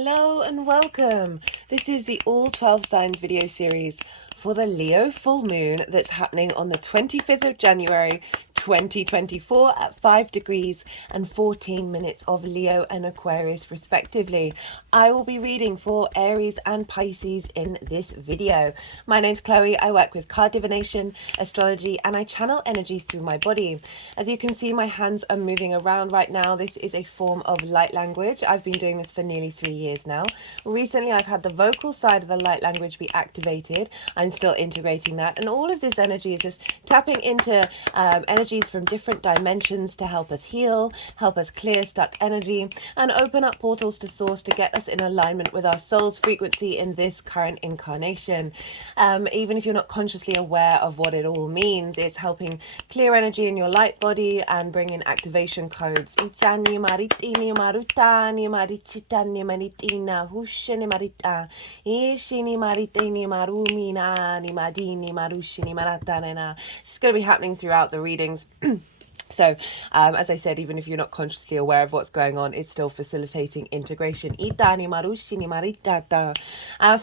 Hello and welcome. This is the All 12 Signs video series for the Leo full moon that's happening on the 25th of January 2024 at 5 degrees and 14 minutes of Leo and Aquarius respectively. I will be reading for Aries and Pisces in this video. My name's Chloe. I work with card divination, astrology, and I channel energies through my body. As you can see, my hands are moving around right now. This is a form of light language. I've been doing this for nearly 3 years now. Recently, I've had the vocal side of the light language be activated. I'm still integrating that, and all of this energy is just tapping into energies from different dimensions to help us heal, help us clear stuck energy, and open up portals to source to get us in alignment with our soul's frequency in this current incarnation. Even if you're not consciously aware of what it all means, it's helping clear energy in your light body and bring in activation codes. It's going to be happening throughout the readings. So, as I said, even if you're not consciously aware of what's going on, it's still facilitating integration. For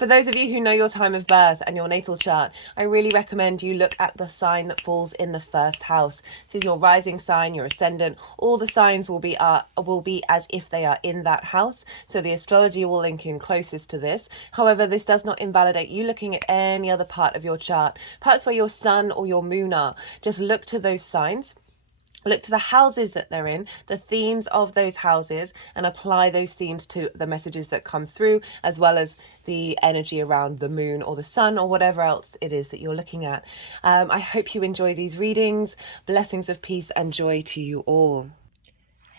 those of you who know your time of birth and your natal chart, I really recommend you look at the sign that falls in the first house. This is your rising sign, your ascendant. All the signs will be as if they are in that house. So the astrology will link in closest to this. However, this does not invalidate you looking at any other part of your chart, perhaps where your sun or your moon are. Just look to those signs. Look to the houses that they're in, the themes of those houses, and apply those themes to the messages that come through, as well as the energy around the moon or the sun or whatever else it is that you're looking at. I hope you enjoy these readings. Blessings of peace and joy to you all.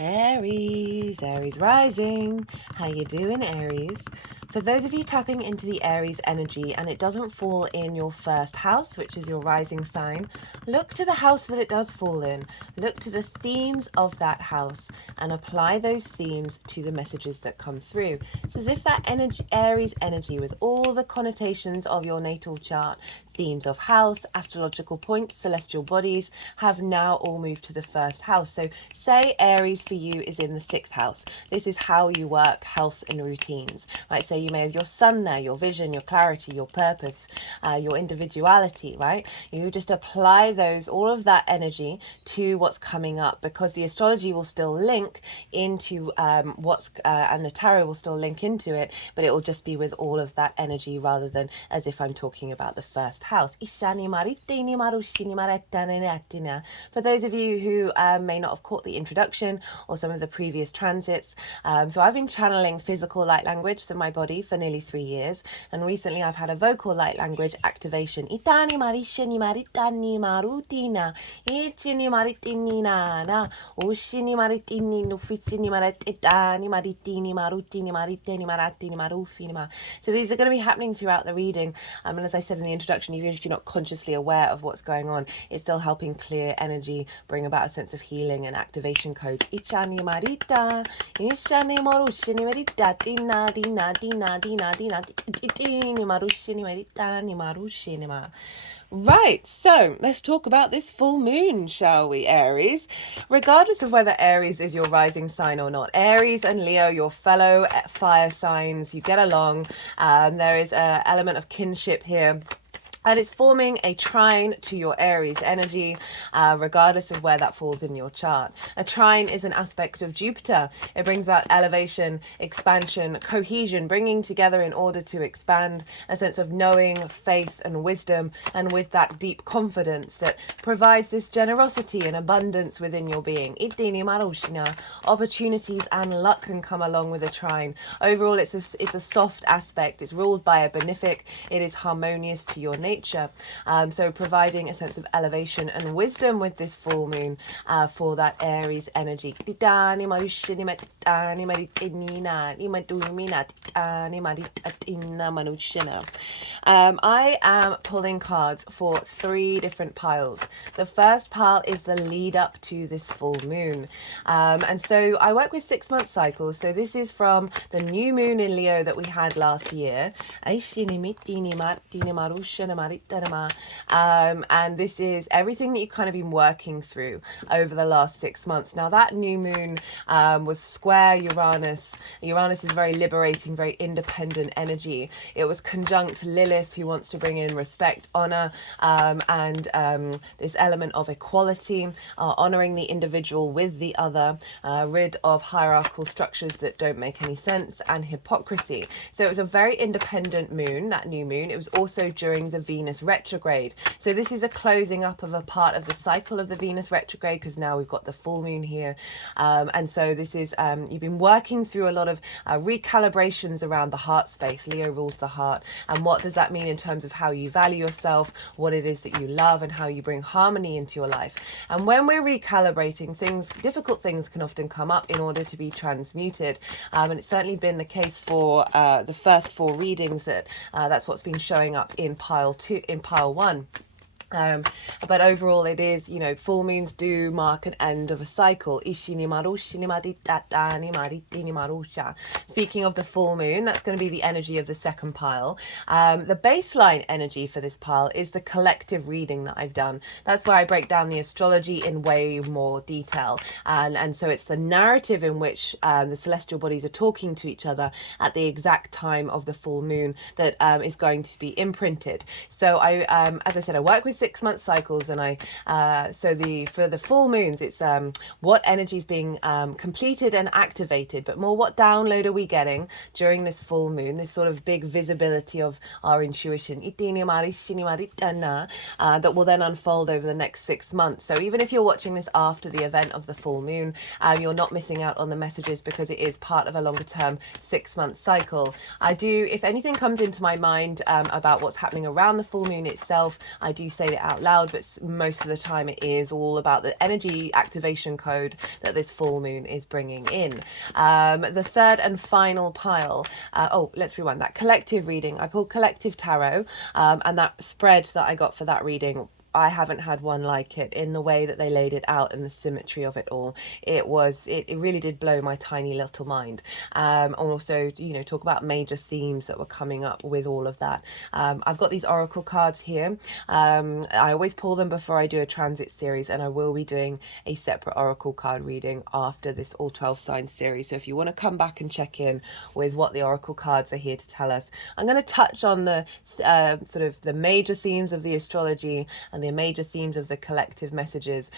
Aries rising. How you doing, Aries? For those of you tapping into the Aries energy and it doesn't fall in your first house, which is your rising sign, look to the house that it does fall in. Look to the themes of that house and apply those themes to the messages that come through. It's as if that Aries energy, with all the connotations of your natal chart, themes of house, astrological points, celestial bodies, have now all moved to the first house. So say Aries for you is in the 6th house. This is how you work health and routines, right? So you may have your sun there, your vision, your clarity, your purpose, your individuality, right? You just apply all of that energy to what's coming up, because the astrology will still link into and the tarot will still link into it, but it will just be with all of that energy rather than as if I'm talking about the first house. For those of you who may not have caught the introduction or some of the previous transits, so I've been channeling physical light language through my body for nearly 3 years, and recently I've had a vocal light language activation. So these are going to be happening throughout the reading, and as I said in the introduction, even if you're not consciously aware of what's going on, it's still helping clear energy, bring about a sense of healing and activation codes. Right, so let's talk about this full moon, shall we, Aries? Regardless of whether Aries is your rising sign or not, Aries and Leo, your fellow fire signs, you get along. There is an element of kinship here. And it's forming a trine to your Aries energy, regardless of where that falls in your chart. A trine is an aspect of Jupiter. It brings about elevation, expansion, cohesion, bringing together in order to expand, a sense of knowing, faith, and wisdom, and with that deep confidence that provides this generosity and abundance within your being. Opportunities and luck can come along with a trine. Overall, it's a soft aspect. It's ruled by a benefic. It is harmonious to your nature. So providing a sense of elevation and wisdom with this full moon for that Aries energy. I am pulling cards for 3 different piles. The first pile is the lead up to this full moon. And so I work with 6-month cycles. So this is from the new moon in Leo that we had last year. and this is everything that you've kind of been working through over the last 6 months. Now that new moon was square Uranus. Uranus is very liberating, very independent energy. It was conjunct Lilith, who wants to bring in respect, honor, and this element of equality, honoring the individual with the other, rid of hierarchical structures that don't make any sense, and hypocrisy. So it was a very independent moon, that new moon. It was also during the Venus retrograde. So this is a closing up of a part of the cycle of the Venus retrograde, because now we've got the full moon here. And so this is, you've been working through a lot of recalibrations around the heart space. Leo rules the heart. And what does that mean in terms of how you value yourself, what it is that you love, and how you bring harmony into your life. And when we're recalibrating things, difficult things can often come up in order to be transmuted. And it's certainly been the case for the first 4 readings that that's what's been showing up in pile 1. But overall it is, you know, full moons do mark an end of a cycle. Speaking of the full moon, that's going to be the energy of the second pile. The baseline energy for this pile is the collective reading that I've done. That's where I break down the astrology in way more detail. And so it's the narrative in which the celestial bodies are talking to each other at the exact time of the full moon that is going to be imprinted. So I, as I said, I work with 6-month cycles, and for the full moons, it's what energy is being completed and activated, but more what download are we getting during this full moon, this sort of big visibility of our intuition that will then unfold over the next 6 months. So even if you're watching this after the event of the full moon, you're not missing out on the messages, because it is part of a longer term 6-month cycle. I do, if anything comes into my mind about what's happening around the full moon itself, I do say it out loud, but most of the time it is all about the energy activation code that this full moon is bringing in. The third and final pile, let's rewind that. Collective reading, I pulled collective tarot, and that spread that I got for that reading, I haven't had one like it in the way that they laid it out and the symmetry of it all. It really did blow my tiny little mind. And also, you know, talk about major themes that were coming up with all of that. I've got these oracle cards here. I always pull them before I do a transit series, and I will be doing a separate oracle card reading after this all 12 signs series. So if you want to come back and check in with what the oracle cards are here to tell us, I'm going to touch on the sort of the major themes of the astrology and the major themes of the collective messages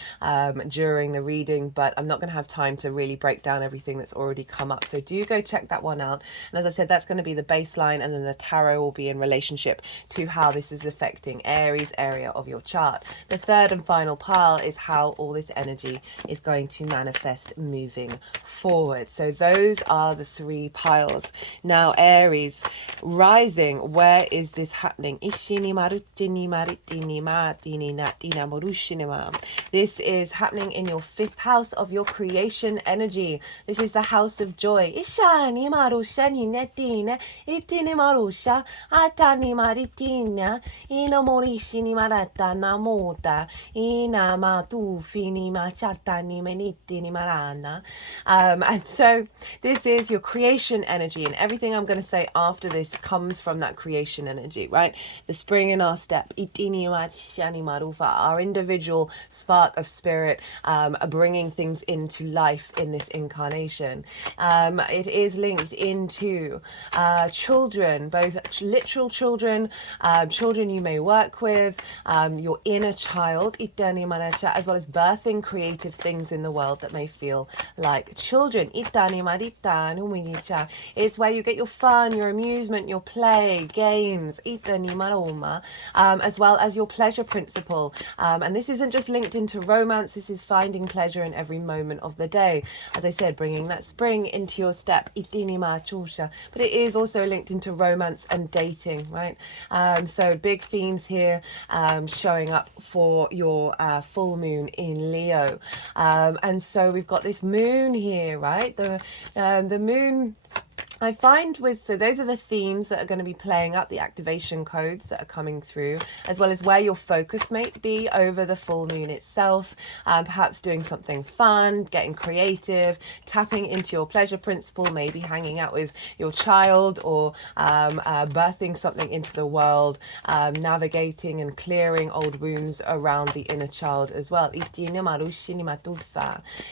during the reading, but I'm not going to have time to really break down everything that's already come up. So do go check that one out. And as I said, that's going to be the baseline, and then the tarot will be in relationship to how this is affecting Aries area of your chart. The third and final pile is how all this energy is going to manifest moving forward. So those are the 3 piles. Now Aries rising, where is this happening? This is happening in your 5th house of your creation energy. This is the house of joy. And so this is your creation energy, and everything I'm going to say after this comes from that creation energy, right? The spring in our step, our individual spark of spirit, bringing things into life in this incarnation. It is linked into children, both literal children, children you may work with, your inner child, as well as birthing creative things in the world that may feel like children. It's where you get your fun, your amusement, your play, games, as well as your pleasure principle. And this isn't just linked into romance, this is finding pleasure in every moment of the day. As I said, bringing that spring into your step, but it is also linked into romance and dating, right? So big themes here showing up for your full moon in Leo. And so we've got this moon here, right? The moon I find so those are the themes that are going to be playing up, the activation codes that are coming through, as well as where your focus may be over the full moon itself. Perhaps doing something fun, getting creative, tapping into your pleasure principle, maybe hanging out with your child, or birthing something into the world, navigating and clearing old wounds around the inner child as well.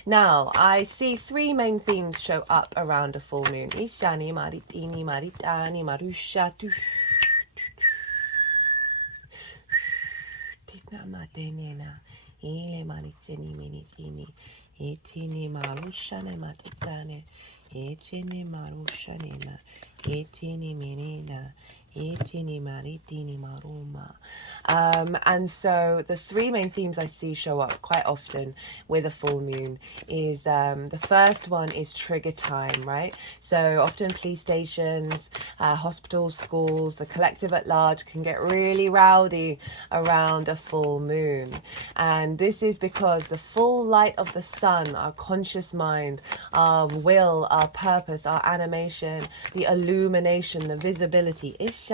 Now, I see three main themes show up around a full moon. Ishani, maritini, maritani, marusha, tina matenena, ile maricheni minitini, etini marushane matitane, etini marushane ma, etini menina. And so the three main themes I see show up quite often with a full moon is the first one is trigger time, right? So often police stations, hospitals, schools, the collective at large can get really rowdy around a full moon. And this is because the full light of the sun, our conscious mind, our will, our purpose, our animation, the illumination, the visibility, is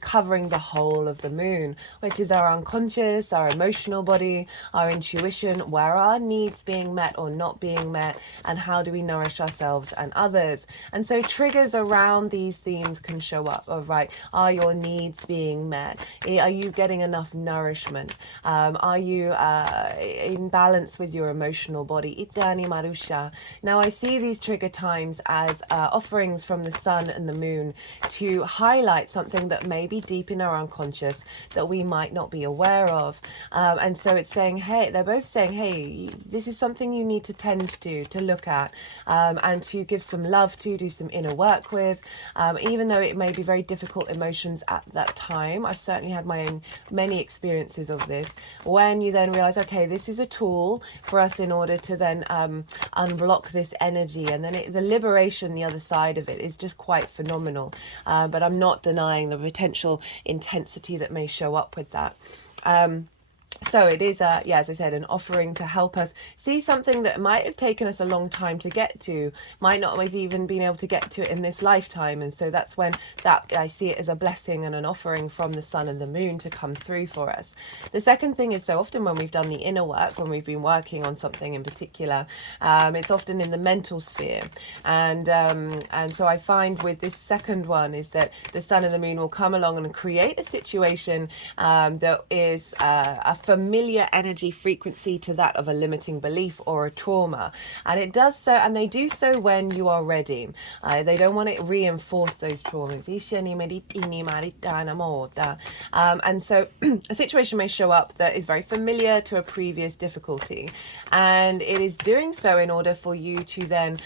covering the whole of the moon, which is our unconscious, our emotional body, our intuition, where are our needs being met or not being met, and how do we nourish ourselves and others. And so triggers around these themes can show up of, right, are your needs being met? Are you getting enough nourishment? Are you in balance with your emotional body? Now I see these trigger times as offerings from the sun and the moon to highlight something that may be deep in our unconscious that we might not be aware of. And so it's saying, hey, they're both saying, hey, this is something you need to tend to look at, and to give some love to, do some inner work with, even though it may be very difficult emotions at that time. I've certainly had my own many experiences of this, when you then realize, okay, this is a tool for us in order to then unblock this energy, and then the liberation, the other side of it, is just quite phenomenal. But I'm not denying the potential intensity that may show up with that. So it is, as I said, an offering to help us see something that might have taken us a long time to get to, might not have even been able to get to it in this lifetime. And so that's when I see it as a blessing and an offering from the sun and the moon to come through for us. The second thing is, so often when we've done the inner work, when we've been working on something in particular, it's often in the mental sphere. And so I find with this second one is that the sun and the moon will come along and create a situation that is a familiar energy frequency to that of a limiting belief or a trauma. And it does so, and they do so when you are ready. They don't want to reinforce those traumas. And so a situation may show up that is very familiar to a previous difficulty. And it is doing so in order for you to then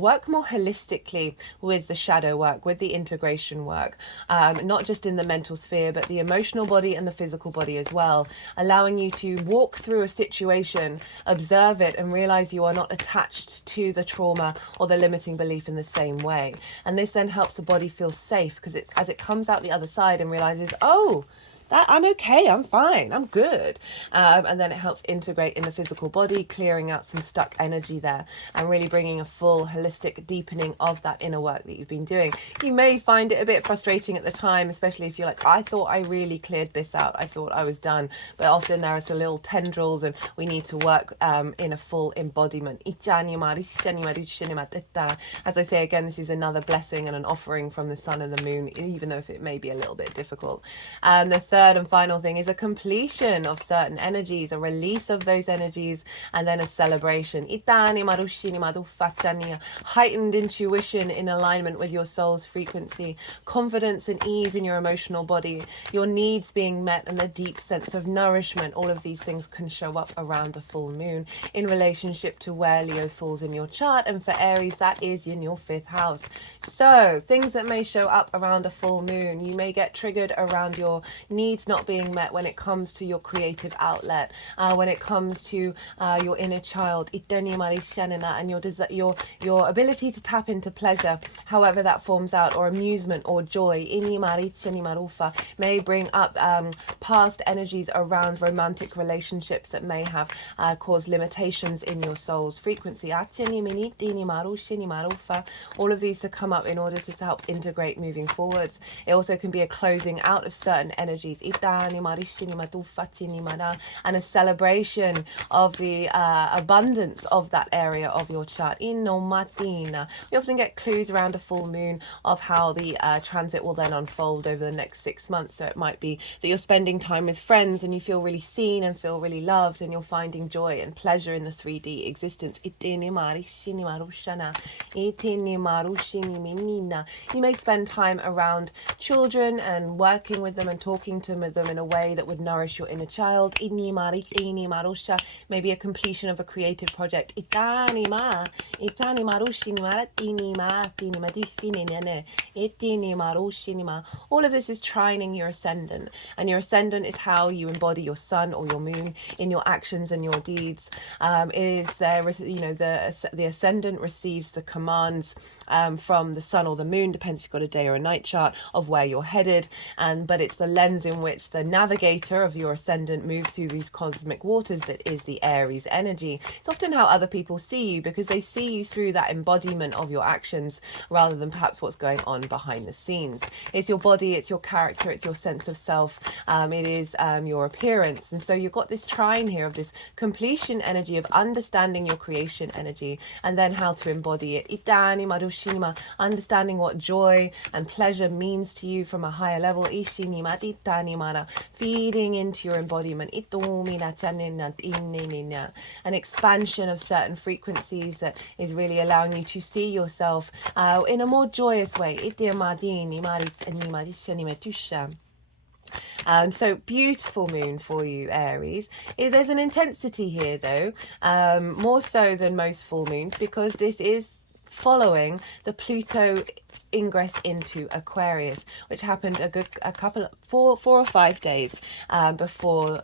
work more holistically with the shadow work, with the integration work, not just in the mental sphere, but the emotional body and the physical body as well, allowing you to walk through a situation, observe it, and realize you are not attached to the trauma or the limiting belief in the same way. And this then helps the body feel safe, because as it comes out the other side and realizes, oh, that I'm okay, I'm fine, I'm good. And then it helps integrate in the physical body, clearing out some stuck energy there and really bringing a full holistic deepening of that inner work that you've been doing. You may find it a bit frustrating at the time, especially if you're like, I thought I really cleared this out, I thought I was done. But often there are some little tendrils and we need to work in a full embodiment. As I say again, this is another blessing and an offering from the sun and the moon, even though if it may be a little bit difficult. The third and final thing is a completion of certain energies, a release of those energies, and then a celebration. Heightened intuition in alignment with your soul's frequency, confidence and ease in your emotional body, your needs being met, and a deep sense of nourishment. All of these things can show up around a full moon in relationship to where Leo falls in your chart. And for Aries, that is in your 5th house. So things that may show up around a full moon, you may get triggered around your needs needs not being met when it comes to your creative outlet, when it comes to your inner child, and your ability to tap into pleasure, however that forms out, or amusement or joy, may bring up past energies around romantic relationships that may have caused limitations in your soul's frequency. All of these to come up in order to help integrate moving forwards. It also can be a closing out of certain energies and a celebration of the abundance of that area of your chart. We often get clues around a full moon of how the transit will then unfold over the next 6 months. So it might be that you're spending time with friends and you feel really seen and feel really loved, and you're finding joy and pleasure in the 3D existence. You may spend time around children and working with them and talking to them in a way that would nourish your inner child. Maybe a completion of a creative project. All of this is trining your ascendant, and your ascendant is how you embody your sun or your moon in your actions and your deeds. It is there, the ascendant receives the commands from the sun or the moon, depends if you've got a day or a night chart, of where you're headed, but it's the lens in which the navigator of your ascendant moves through these cosmic waters that is the Aries energy. It's often how other people see you, because they see you through that embodiment of your actions rather than perhaps what's going on behind the scenes. It's your body, it's your character, it's your sense of self, it is your appearance. And so you've got this trine here of this completion energy of understanding your creation energy and then how to embody it. Understanding what joy and pleasure means to you from a higher level. Feeding into your embodiment. An expansion of certain frequencies that is really allowing you to see yourself in a more joyous way. So beautiful moon for you, Aries. There's an intensity here though, more so than most full moons, because this is following the Pluto ingress into Aquarius, which happened four or 5 days before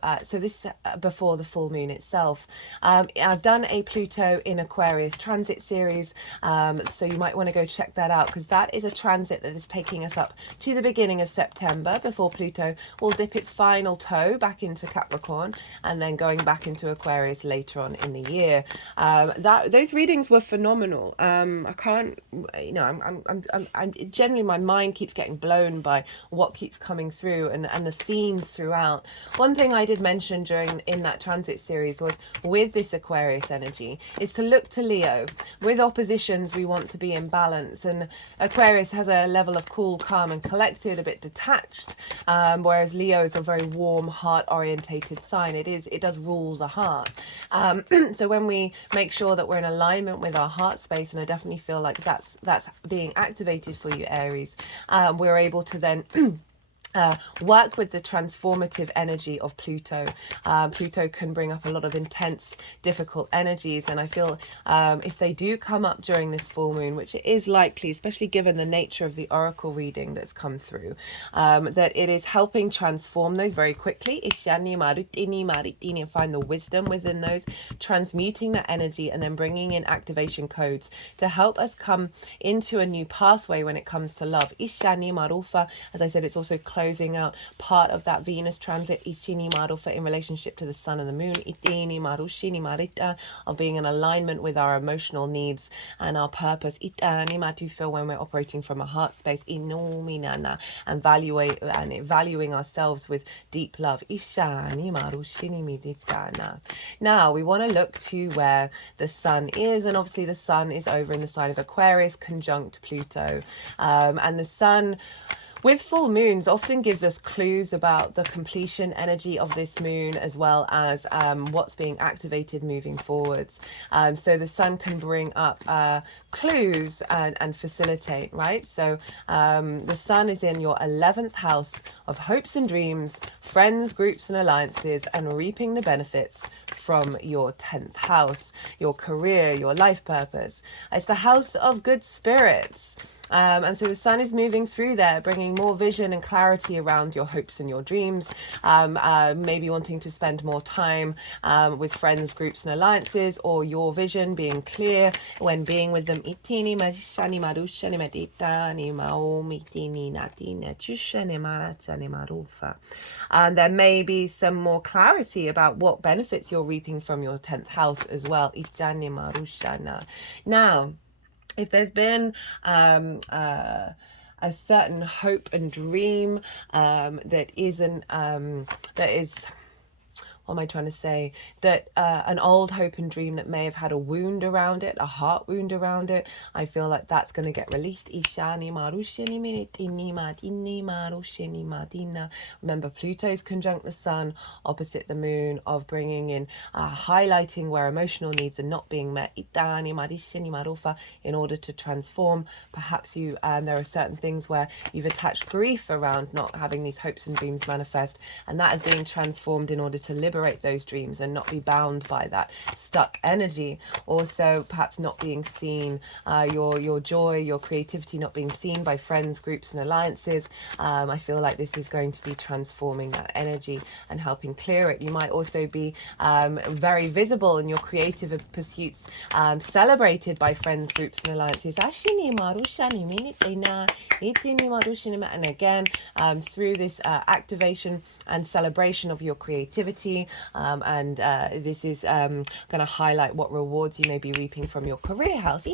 before the full moon itself. I've done a Pluto in Aquarius transit series, so you might want to go check that out, because that is a transit that is taking us up to the beginning of September before Pluto will dip its final toe back into Capricorn and then going back into Aquarius later on in the year. Those readings were phenomenal. I'm generally, my mind keeps getting blown by what keeps coming through and the themes throughout. One thing I did mention in that transit series was, with this Aquarius energy, is to look to Leo. With oppositions, we want to be in balance, and Aquarius has a level of cool, calm and collected, a bit detached, whereas Leo is a very warm, heart-orientated sign. It does rule the heart. So when we make sure that we're in alignment with our heart space, and I definitely feel like that's being activated for you, Aries, we're able to then work with the transformative energy of Pluto. Pluto can bring up a lot of intense, difficult energies, and I feel if they do come up during this full moon, which it is likely, especially given the nature of the oracle reading that's come through, that it is helping transform those very quickly, and find the wisdom within those, transmuting that energy and then bringing in activation codes to help us come into a new pathway when it comes to love. As I said, it's also closing out part of that Venus transit in relationship to the sun and the moon, of being in alignment with our emotional needs and our purpose, feel when we're operating from a heart space, and valuing ourselves with deep love. Now we want to look to where the sun is, and obviously the sun is over in the sign of Aquarius conjunct Pluto, and the sun with full moons often gives us clues about the completion energy of this moon, as well as what's being activated moving forwards. So the sun can bring up clues and facilitate, right? So the sun is in your 11th house of hopes and dreams, friends, groups and alliances, and reaping the benefits from your 10th house, your career, your life purpose. It's the house of good spirits. And so the sun is moving through there, bringing more vision and clarity around your hopes and your dreams, maybe wanting to spend more time with friends, groups and alliances, or your vision being clear when being with them. And there may be some more clarity about what benefits you're reaping from your 10th house as well. Now, if there's been a certain hope and dream that isn't that is, what am I trying to say? That an old hope and dream that may have had a wound around it, a heart wound around it, I feel like that's going to get released. Remember, Pluto's conjunct the sun, opposite the moon, of bringing in, highlighting where emotional needs are not being met in order to transform. Perhaps you, there are certain things where you've attached grief around not having these hopes and dreams manifest, and that is being transformed in order to liberate those dreams and not be bound by that stuck energy. Also, perhaps not being seen, your joy, your creativity not being seen by friends, groups and alliances. I feel like this is going to be transforming that energy and helping clear it. You might also be very visible in your creative pursuits, celebrated by friends, groups and alliances. And again, through this activation and celebration of your creativity, this is going to highlight what rewards you may be reaping from your career house.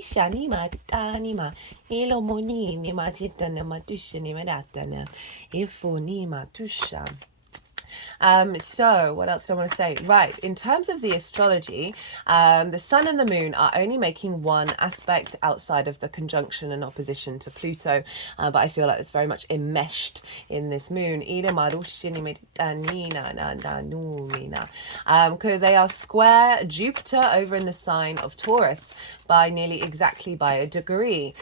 So what else do I want to say? Right, in terms of the astrology, the sun and the moon are only making one aspect outside of the conjunction and opposition to Pluto, but I feel like it's very much enmeshed in this moon, because they are square Jupiter over in the sign of Taurus by nearly exactly by a degree.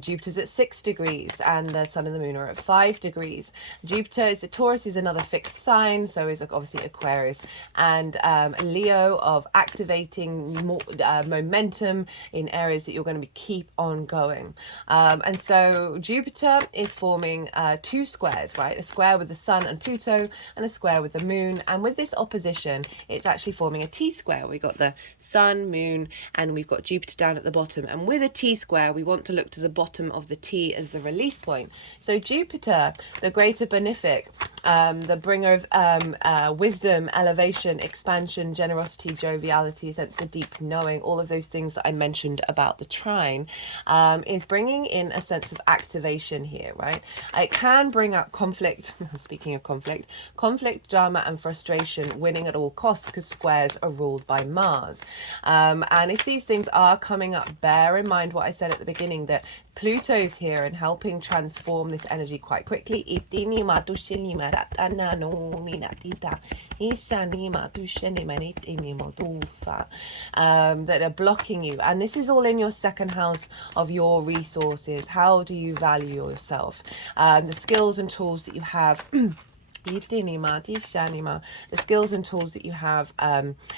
Jupiter's at 6 degrees and the sun and the moon are at 5 degrees. Taurus is another fixed sign, so is obviously Aquarius, and Leo of activating more momentum in areas that you're going to keep on going. And so Jupiter is forming 2 squares, right? A square with the sun and Pluto and a square with the moon. And with this opposition, it's actually forming a T-square. We've got the sun, moon, and we've got Jupiter down at the bottom. And with a T-square, we want to look to the bottom of the T as the release point. So Jupiter, the greater benefic, the bringer of wisdom, elevation, expansion, generosity, joviality, sense of deep knowing, all of those things that I mentioned about the trine, is bringing in a sense of activation here, right? It can bring up conflict, speaking of conflict, drama and frustration, winning at all costs, because squares are ruled by Mars. And if these things are coming up, bear in mind what I said at the beginning, that Pluto's here and helping transform this energy quite quickly. That are blocking you, and this is all in your second house of your resources. How do you value yourself? The skills and tools that you have the skills and tools that you have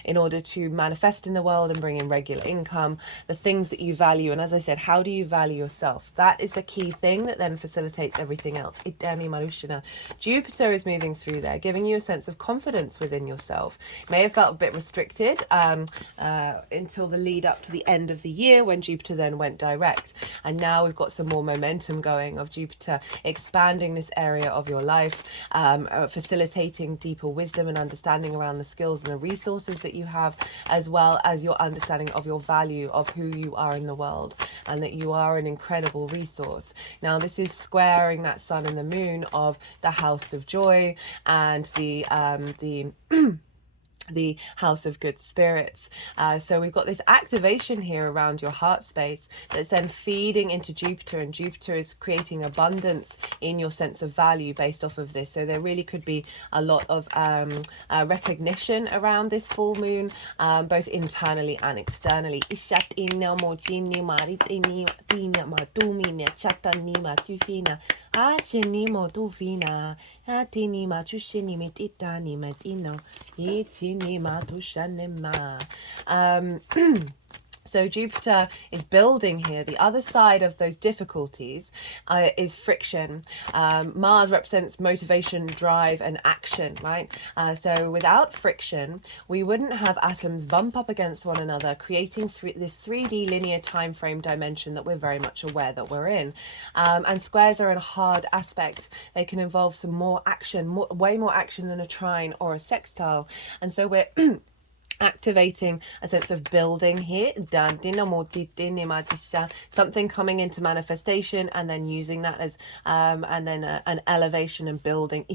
in order to manifest in the world and bring in regular income, the things that you value. And as I said, how do you value yourself? That is the key thing that then facilitates everything else. Jupiter is moving through there, giving you a sense of confidence within yourself. May have felt a bit restricted until the lead up to the end of the year, when Jupiter then went direct. And now we've got some more momentum going of Jupiter expanding this area of your life, facilitating deeper wisdom and understanding around the skills and the resources that you have, as well as your understanding of your value, of who you are in the world, and that you are an incredible resource. Now, this is squaring that sun and the moon of the house of joy and the the house of good spirits. So we've got this activation here around your heart space that's then feeding into Jupiter, and Jupiter is creating abundance in your sense of value based off of this. So there really could be a lot of recognition around this full moon, both internally and externally. So Jupiter is building here. The other side of those difficulties is friction. Mars represents motivation, drive, and action, right? So without friction, we wouldn't have atoms bump up against one another, creating this 3D linear time frame dimension that we're very much aware that we're in. And squares are in a hard aspect. They can involve some more action, way more action than a trine or a sextile. And so we're activating a sense of building here, something coming into manifestation, and then using that as and then an elevation and building,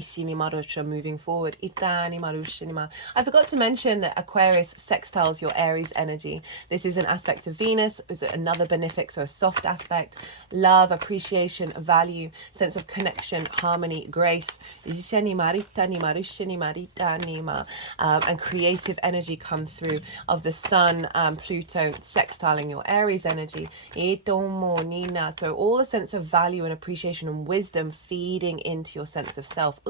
moving forward. I forgot to mention that Aquarius sextiles your Aries energy. This is an aspect of Venus, is another benefic, so a soft aspect, love, appreciation, value, sense of connection, harmony, grace, and creative energy come through of the Sun, Pluto sextiling your Aries energy. So all a sense of value and appreciation and wisdom feeding into your sense of self,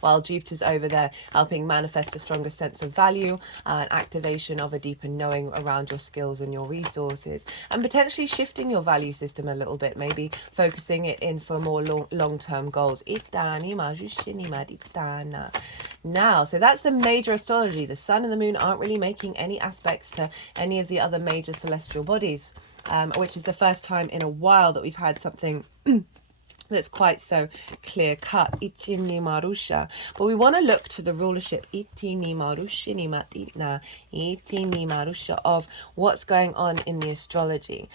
while Jupiter's over there helping manifest a stronger sense of value and activation of a deeper knowing around your skills and your resources, and potentially shifting your value system a little bit, maybe focusing it in for more long-term goals. Now, so that's the major astrology. The Sun and the Moon aren't really making any aspects to any of the other major celestial bodies, which is the first time in a while that we've had something that's quite so clear cut. But we want to look to the rulership of what's going on in the astrology,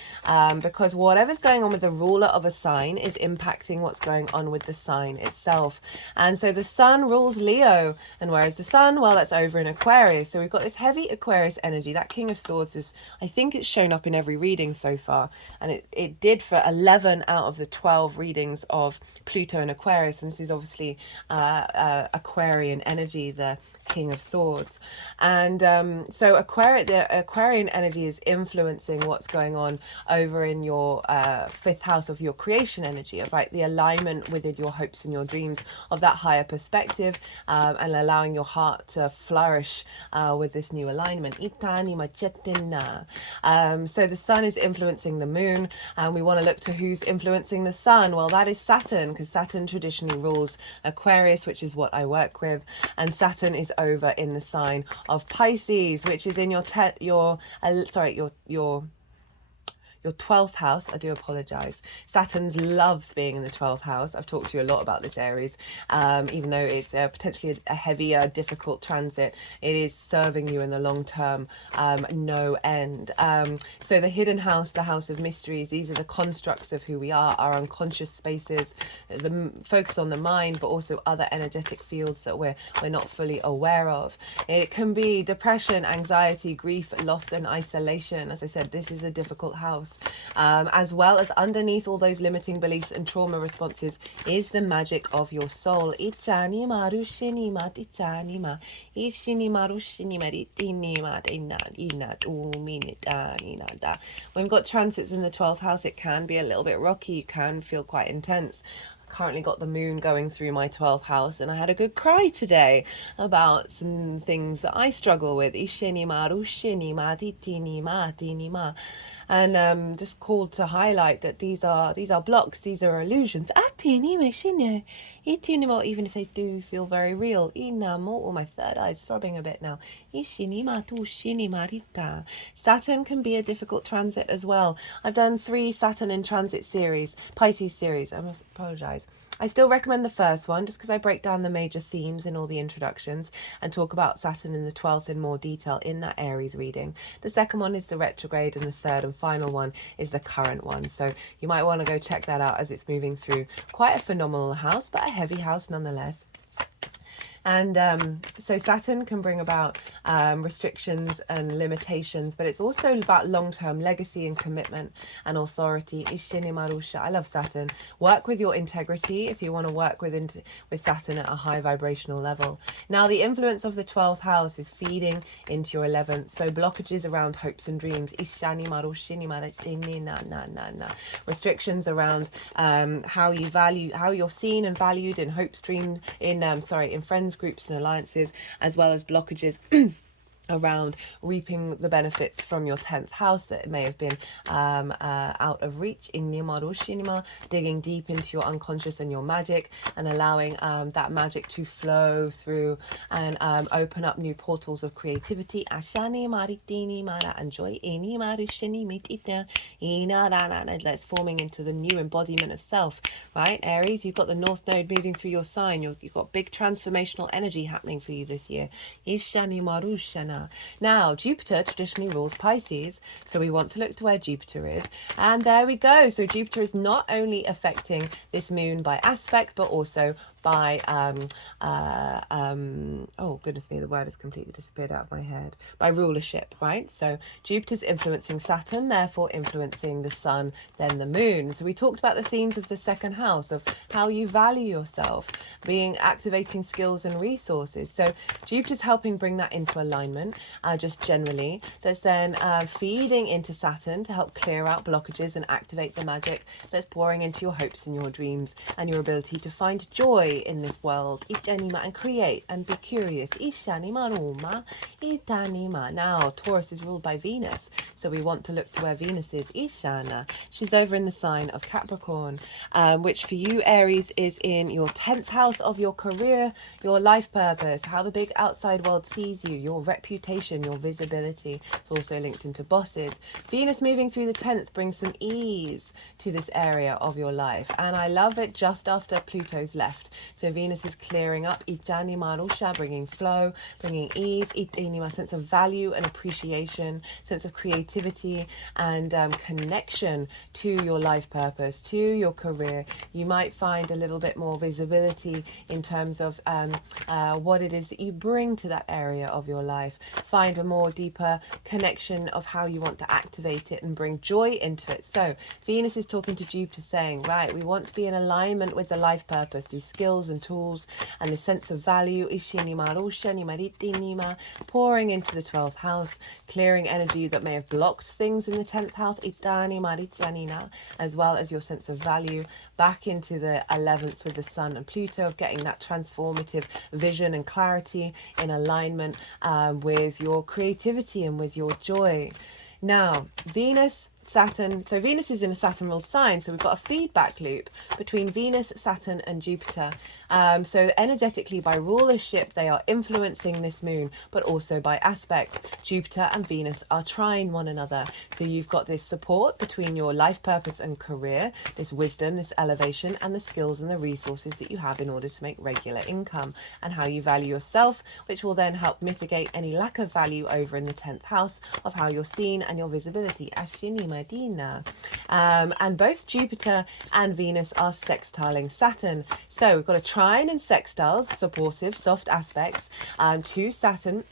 because whatever's going on with the ruler of a sign is impacting what's going on with the sign itself. And so the Sun rules Leo, and where is the Sun? Well, that's over in Aquarius. So we've got this heavy Aquarius energy. That King of Swords is, I think it's shown up in every reading so far, and it did for 11 out of the 12 readings of Pluto and Aquarius. And this is obviously Aquarian energy, the King of Swords. And so the Aquarian energy is influencing what's going on over in your fifth house of your creation energy, of like the alignment within your hopes and your dreams of that higher perspective, and allowing your heart to flourish with this new alignment. So the Sun is influencing the Moon, and we want to look to who's influencing the Sun. Well, that is Saturn, because Saturn traditionally rules Aquarius, which is what I work with, and Saturn is over in the sign of Pisces, which is in your 12th house. I do apologize. Saturn loves being in the 12th house. I've talked to you a lot about this, Aries. Even though it's potentially a heavier, difficult transit, it is serving you in the long term, no end. So the hidden house, the house of mysteries, these are the constructs of who we are, our unconscious spaces, the focus on the mind, but also other energetic fields that we're not fully aware of. It can be depression, anxiety, grief, loss, and isolation. As I said, this is a difficult house. As well as underneath all those limiting beliefs and trauma responses is the magic of your soul. When we've got transits in the 12th house, it can be a little bit rocky, you can feel quite intense. Currently got the Moon going through my 12th house, and I had a good cry today about some things that I struggle with, and just called to highlight that these are blocks, these are illusions, even if they do feel very real. My third eye is throbbing a bit now. Saturn can be a difficult transit as well. I've done 3 Saturn in transit series, Pisces series. I must apologize. I still recommend the first one just because I break down the major themes in all the introductions and talk about Saturn in the 12th in more detail in that Aries reading. The second one is the retrograde, and the third and final one is the current one. So you might want to go check that out, as it's moving through quite a phenomenal house, but a heavy house nonetheless. And so Saturn can bring about restrictions and limitations, but it's also about long-term legacy and commitment and authority. I love Saturn. Work with your integrity if you want to work with Saturn at a high vibrational level. Now, the influence of the 12th house is feeding into your 11th. So blockages around hopes and dreams. Restrictions around how you're seen and valued in hopes, dreams, in friends groups and alliances, as well as blockages around reaping the benefits from your 10th house that may have been out of reach, digging deep into your unconscious and your magic, and allowing that magic to flow through and open up new portals of creativity. That's forming into the new embodiment of self, right? Aries, you've got the North Node moving through your sign. You've got big transformational energy happening for you this year. Now, Jupiter traditionally rules Pisces, so we want to look to where Jupiter is. And there we go. So Jupiter is not only affecting this moon by aspect, but also by, oh goodness me, the word has completely disappeared out of my head, by rulership, right? So Jupiter's influencing Saturn, therefore influencing the sun, then the moon. So we talked about the themes of the second house, of how you value yourself, activating skills and resources. So Jupiter's helping bring that into alignment, just generally. That's then feeding into Saturn to help clear out blockages and activate the magic that's pouring into your hopes and your dreams and your ability to find joy in this world, and create and be curious. Now, Taurus is ruled by Venus, so we want to look to where Venus is. Ishana, she's over in the sign of Capricorn, which for you, Aries, is in your 10th house of your career, your life purpose, how the big outside world sees you, your reputation, your visibility. It's also linked into bosses. Venus moving through the 10th brings some ease to this area of your life, and I love it just after Pluto's left. So Venus is clearing up, bringing flow, bringing ease, a sense of value and appreciation, sense of creativity and connection to your life purpose, to your career. You might find a little bit more visibility in terms of what it is that you bring to that area of your life. Find a more deeper connection of how you want to activate it and bring joy into it. So Venus is talking to Jupiter saying, right, we want to be in alignment with the life purpose, these skills and tools and the sense of value, pouring into the 12th house, clearing energy that may have blocked things in the 10th house, as well as your sense of value, back into the 11th with the Sun and Pluto, of getting that transformative vision and clarity in alignment with your creativity and with your joy. Now, Venus, Saturn, so Venus is in a Saturn-ruled sign, so we've got a feedback loop between Venus, Saturn and Jupiter. So energetically, by rulership, they are influencing this moon, but also by aspect. Jupiter and Venus are trying one another. So you've got this support between your life purpose and career, this wisdom, this elevation, and the skills and the resources that you have in order to make regular income, and how you value yourself, which will then help mitigate any lack of value over in the 10th house of how you're seen and your visibility. And both Jupiter and Venus are sextiling Saturn. So we've got a trine and sextiles, supportive, soft aspects to Saturn.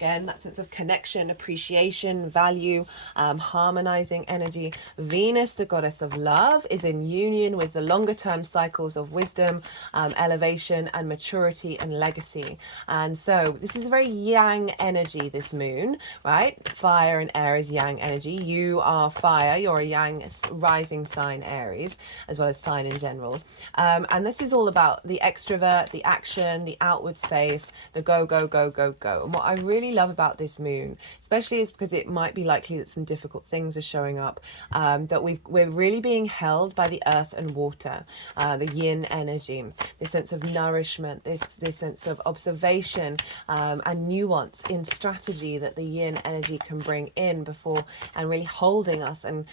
Again, that sense of connection, appreciation, value, harmonizing energy. Venus, the goddess of love, is in union with the longer term cycles of wisdom, elevation and maturity and legacy. And so this is a very yang energy, this moon, right? Fire and Aries, yang energy. You are fire, you're a yang rising sign, Aries, as well as sign in general. And this is all about the extrovert, the action, the outward space, the go, go, go, go, go. And what I really love about this moon, especially, is because it might be likely that some difficult things are showing up, that we're really being held by the earth and water, the yin energy, this sense of nourishment, this sense of observation and nuance in strategy that the yin energy can bring in before, and really holding us and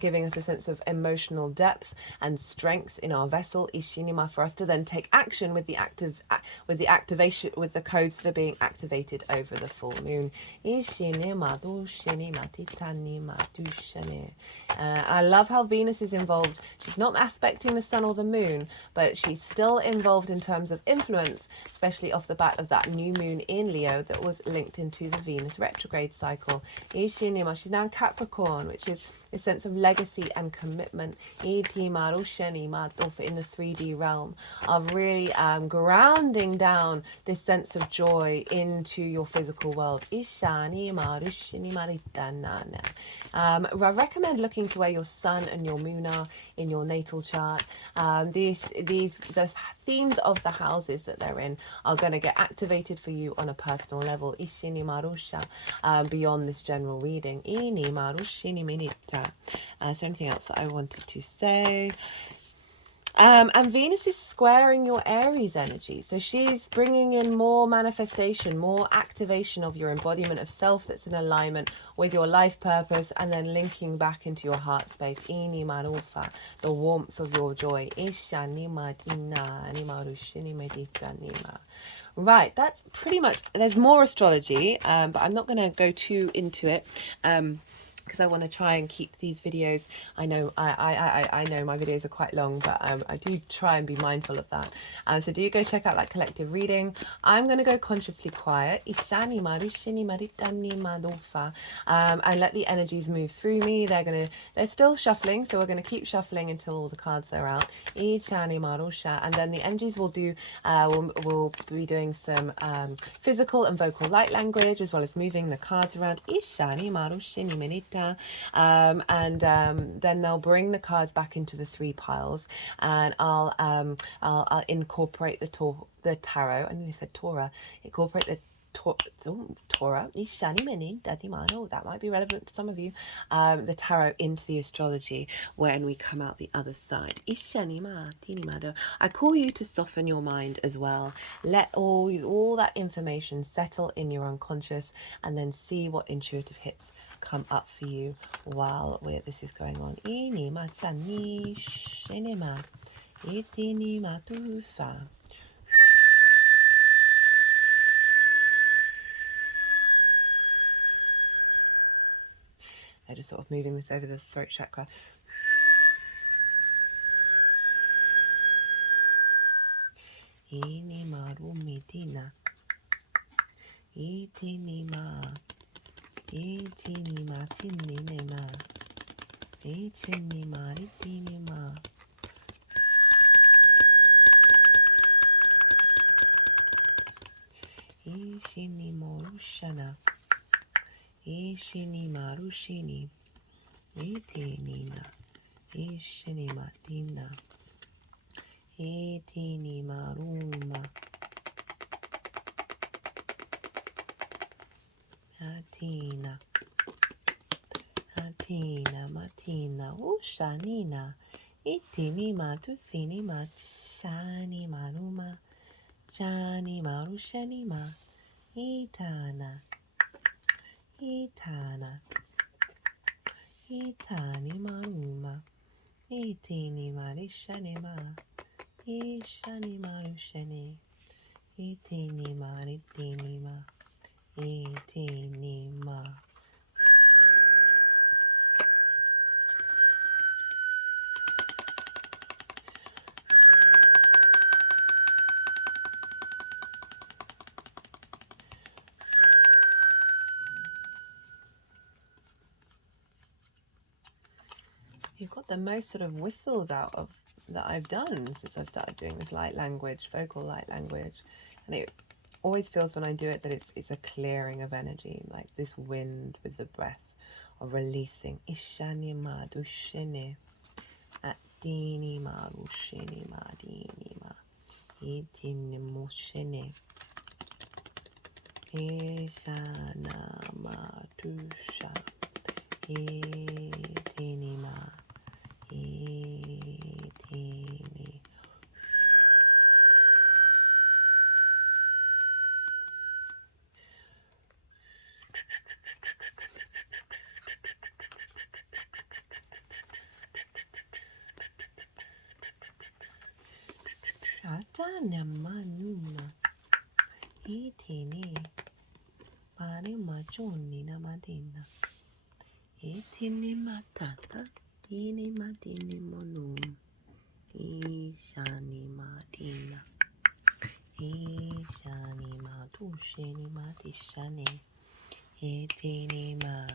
giving us a sense of emotional depth and strength in our vessel, Ishinima, for us to then take action with the activation, with the codes that are being activated over the full moon. I love how Venus is involved. She's not aspecting the sun or the moon, but she's still involved in terms of influence, especially off the bat of that new moon in Leo that was linked into the Venus retrograde cycle. She's now in Capricorn, which is this sense of legacy and commitment in the 3D realm, of really grounding down this sense of joy into your physical world. I recommend looking to where your sun and your moon are in your natal chart. The themes of the houses that they're in are going to get activated for you on a personal level. Beyond this general reading. So anything else that I wanted to say? And Venus is squaring your Aries energy. So she's bringing in more manifestation, more activation of your embodiment of self that's in alignment with your life purpose, and then linking back into your heart space. The warmth of your joy. Right, that's pretty much, there's more astrology, but I'm not going to go too into it. Because I want to try and keep these videos. I know I know my videos are quite long, but I do try and be mindful of that. So do go check out that collective reading. I'm going to go consciously quiet. And let the energies move through me. They're still shuffling, so we're going to keep shuffling until all the cards are out. And then the energies will do. We'll be doing some physical and vocal light language, as well as moving the cards around. Then they'll bring the cards back into the 3 piles, and I'll incorporate the tarot. I nearly said Torah. Incorporate the Torah, that might be relevant to some of you, the tarot into the astrology when we come out the other side. I call you to soften your mind as well. Let all that information settle in your unconscious, and then see what intuitive hits come up for you while this is going on. I'm just sort of moving this over the throat chakra. Ishini marushini, etenina, ishini matina, etini maruna, atina, atina, matina, ushanina, etini matufini matshani maruma, chani marushani ma, itana. Itana, itani maruma, itini marishani ma, ishani marushani, itini maritini ma, itini ma. You've got the most sort of whistles out of that I've done since I've started doing this light language, vocal light language, and it always feels when I do it that it's a clearing of energy, like this wind with the breath of releasing. Ishani ma dushini, atini ma rushini ma dini ma, itini mushini, ishana ma dusha, itini ma. Itini. Shatana manuma. Itini. Pari machuni namadina. Itini matata. Ini matini monum. Ishani madina. Ishani madushini matishani. Itini ma.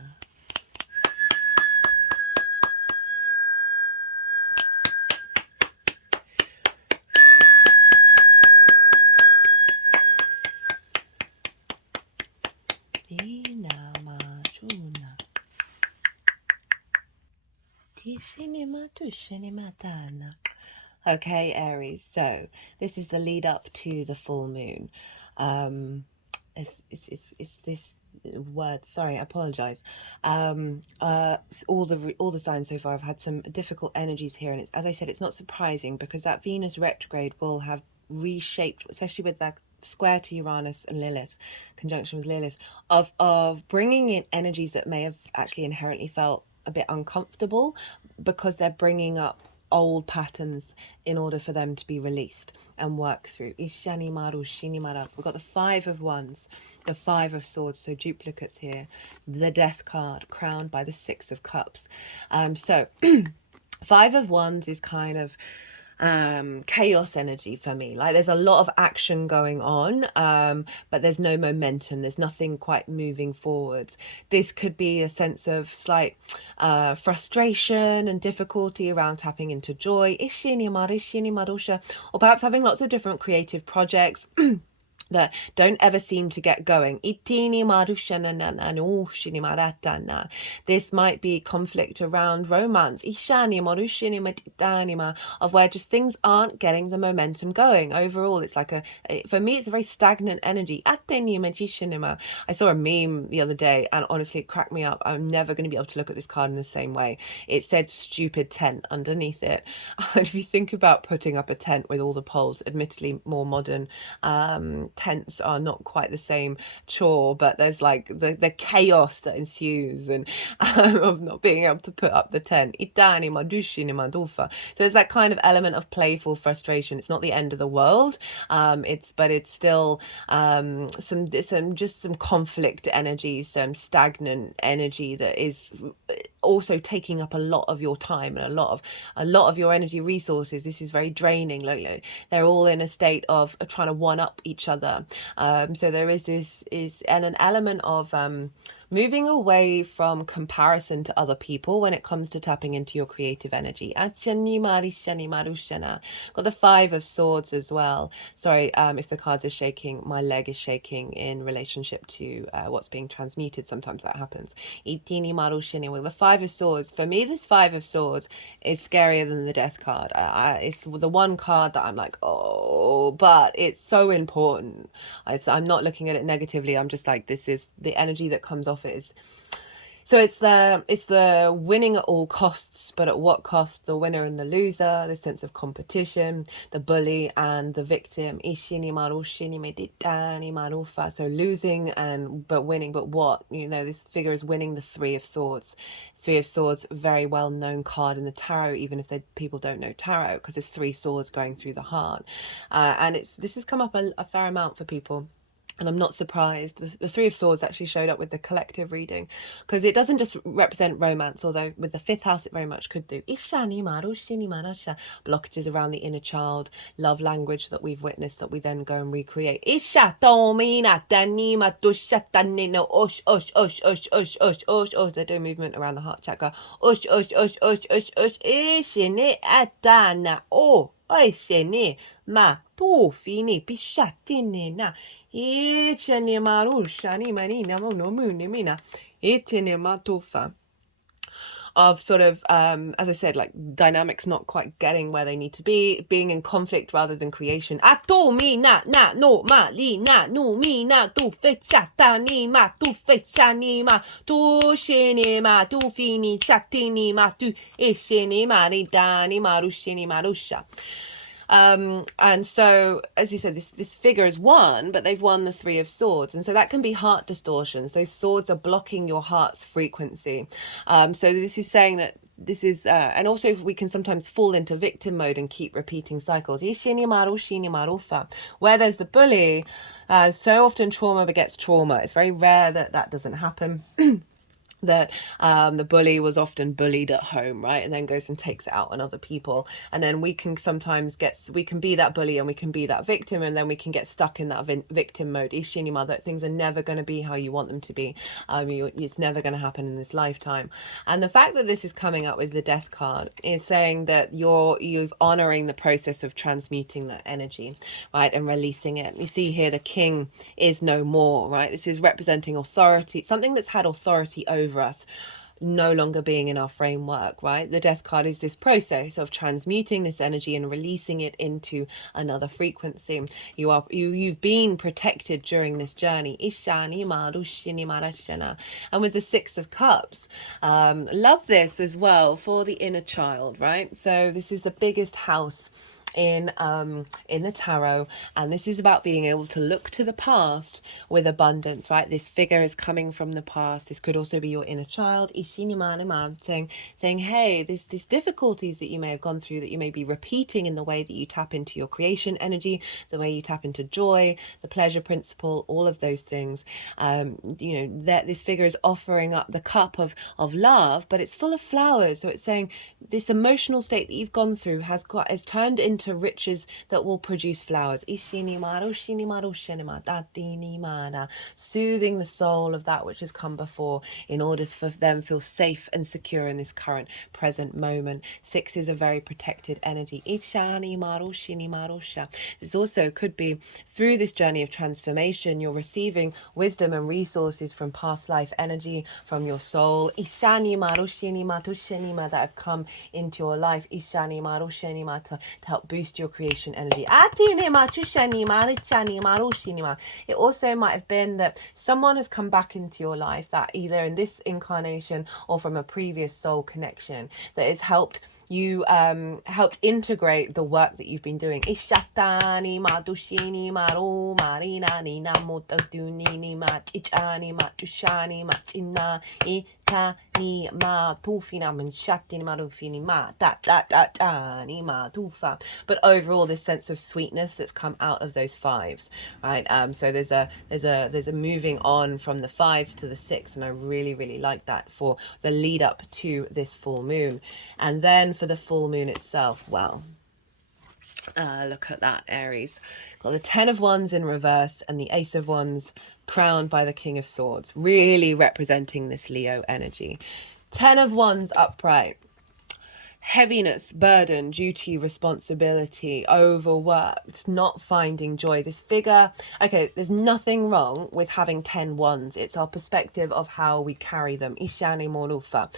Okay, Aries. So this is the lead up to the full moon. It's this word. Sorry, I apologize. All the signs so far have had some difficult energies here, and as I said, it's not surprising because that Venus retrograde will have reshaped, especially with that square to Uranus and Lilith, conjunction with Lilith, of bringing in energies that may have actually inherently felt a bit uncomfortable because they're bringing up old patterns in order for them to be released and work through. Ishani maru shini mara. We've got the Five of Wands, the Five of Swords, so duplicates here, the Death card crowned by the Six of Cups. So Five of Wands is kind of chaos energy for me. Like there's a lot of action going on, but there's no momentum, there's nothing quite moving forwards. This could be a sense of slight frustration and difficulty around tapping into joy, or perhaps having lots of different creative projects that don't ever seem to get going. This might be conflict around romance, of where just things aren't getting the momentum going. Overall, it's like for me, it's a very stagnant energy. I saw a meme the other day, and honestly, it cracked me up. I'm never going to be able to look at this card in the same way. It said stupid tent underneath it. And if you think about putting up a tent with all the poles, admittedly more modern tents are not quite the same chore, but there's like the chaos that ensues and of not being able to put up the tent. So it's that kind of element of playful frustration. It's not the end of the world. It's still some conflict energy, some stagnant energy that is also taking up a lot of your time and a lot of your energy resources. This is very draining. Like they're all in a state of trying to one up each other. So there is an element of moving away from comparison to other people when it comes to tapping into your creative energy. Got the Five of Swords as well. Sorry if the cards are shaking, my leg is shaking in relationship to what's being transmuted. Sometimes that happens. With the Five of Swords, for me, this Five of Swords is scarier than the Death card. It's the one card that I'm like, oh, but it's so important. I'm not looking at it negatively. I'm just like, this is the energy that comes off it is. So it's the winning at all costs, but at what cost? The winner and the loser, the sense of competition, the bully and the victim. So losing but winning, but what? This figure is winning the Three of Swords. Three of Swords, very well known card in the tarot, even if people don't know tarot, because there's three swords going through the heart. And this has come up a fair amount for people. And I'm not surprised. The Three of Swords actually showed up with the collective reading, because it doesn't just represent romance, although with the fifth house it very much could do. Blockages around the inner child, love language that we've witnessed that we then go and recreate. The do movement around the heart chakra. Of sort of, as I said, like dynamics not quite getting where they need to be, being in conflict rather than creation. And so, as you said, this figure has won, but they've won the Three of Swords. And so that can be heart distortions. Those swords are blocking your heart's frequency. So this is saying that this is, and also we can sometimes fall into victim mode and keep repeating cycles. Where there's the bully, so often trauma begets trauma. It's very rare that doesn't happen. That the bully was often bullied at home, right, and then goes and takes it out on other people, and then we can sometimes we can be that bully and we can be that victim, and then we can get stuck in that victim mode. That things are never going to be how you want them to be. It's never going to happen in this lifetime. And the fact that this is coming up with the Death card is saying that you're honoring the process of transmuting that energy, right, and releasing it. You see here the King is no more, right? This is representing authority, something that's had authority over us. no longer being in our framework, right? The death card is this process of transmuting this energy and releasing it into another frequency. You've been protected during this journey. And with the Six of Cups, love this as well for the inner child, right? So this is the biggest house in the tarot, and this is about being able to look to the past with abundance, right? This figure is coming from the past. This could also be your inner child saying, hey, these difficulties that you may have gone through, that you may be repeating in the way that you tap into your creation energy, the way you tap into joy, the pleasure principle, all of those things. That this figure is offering up the cup of love, but it's full of flowers. So it's saying this emotional state that you've gone through has turned into riches that will produce flowers. Soothing the soul of that which has come before, in order for them feel safe and secure in this current present moment. Six is a very protected energy. This also could be through this journey of transformation, you're receiving wisdom and resources from past life energy, from your soul that have come into your life to help boost your creation energy. It also might have been that someone has come back into your life, that either in this incarnation or from a previous soul connection, that has helped you helped integrate the work that you've been doing. But overall, this sense of sweetness that's come out of those fives, right? So there's a moving on from the fives to the six, and I really like that for the lead up to this full moon. And then for the full moon itself, well, look at that, Aries. Got the Ten of Wands in reverse and the Ace of Wands crowned by the King of Swords, really representing this Leo energy. Ten of Wands upright. Heaviness, burden, duty, responsibility, overworked, not finding joy. This figure, okay, there's nothing wrong with having 10 wands. It's our perspective of how we carry them. Ishani Morufa.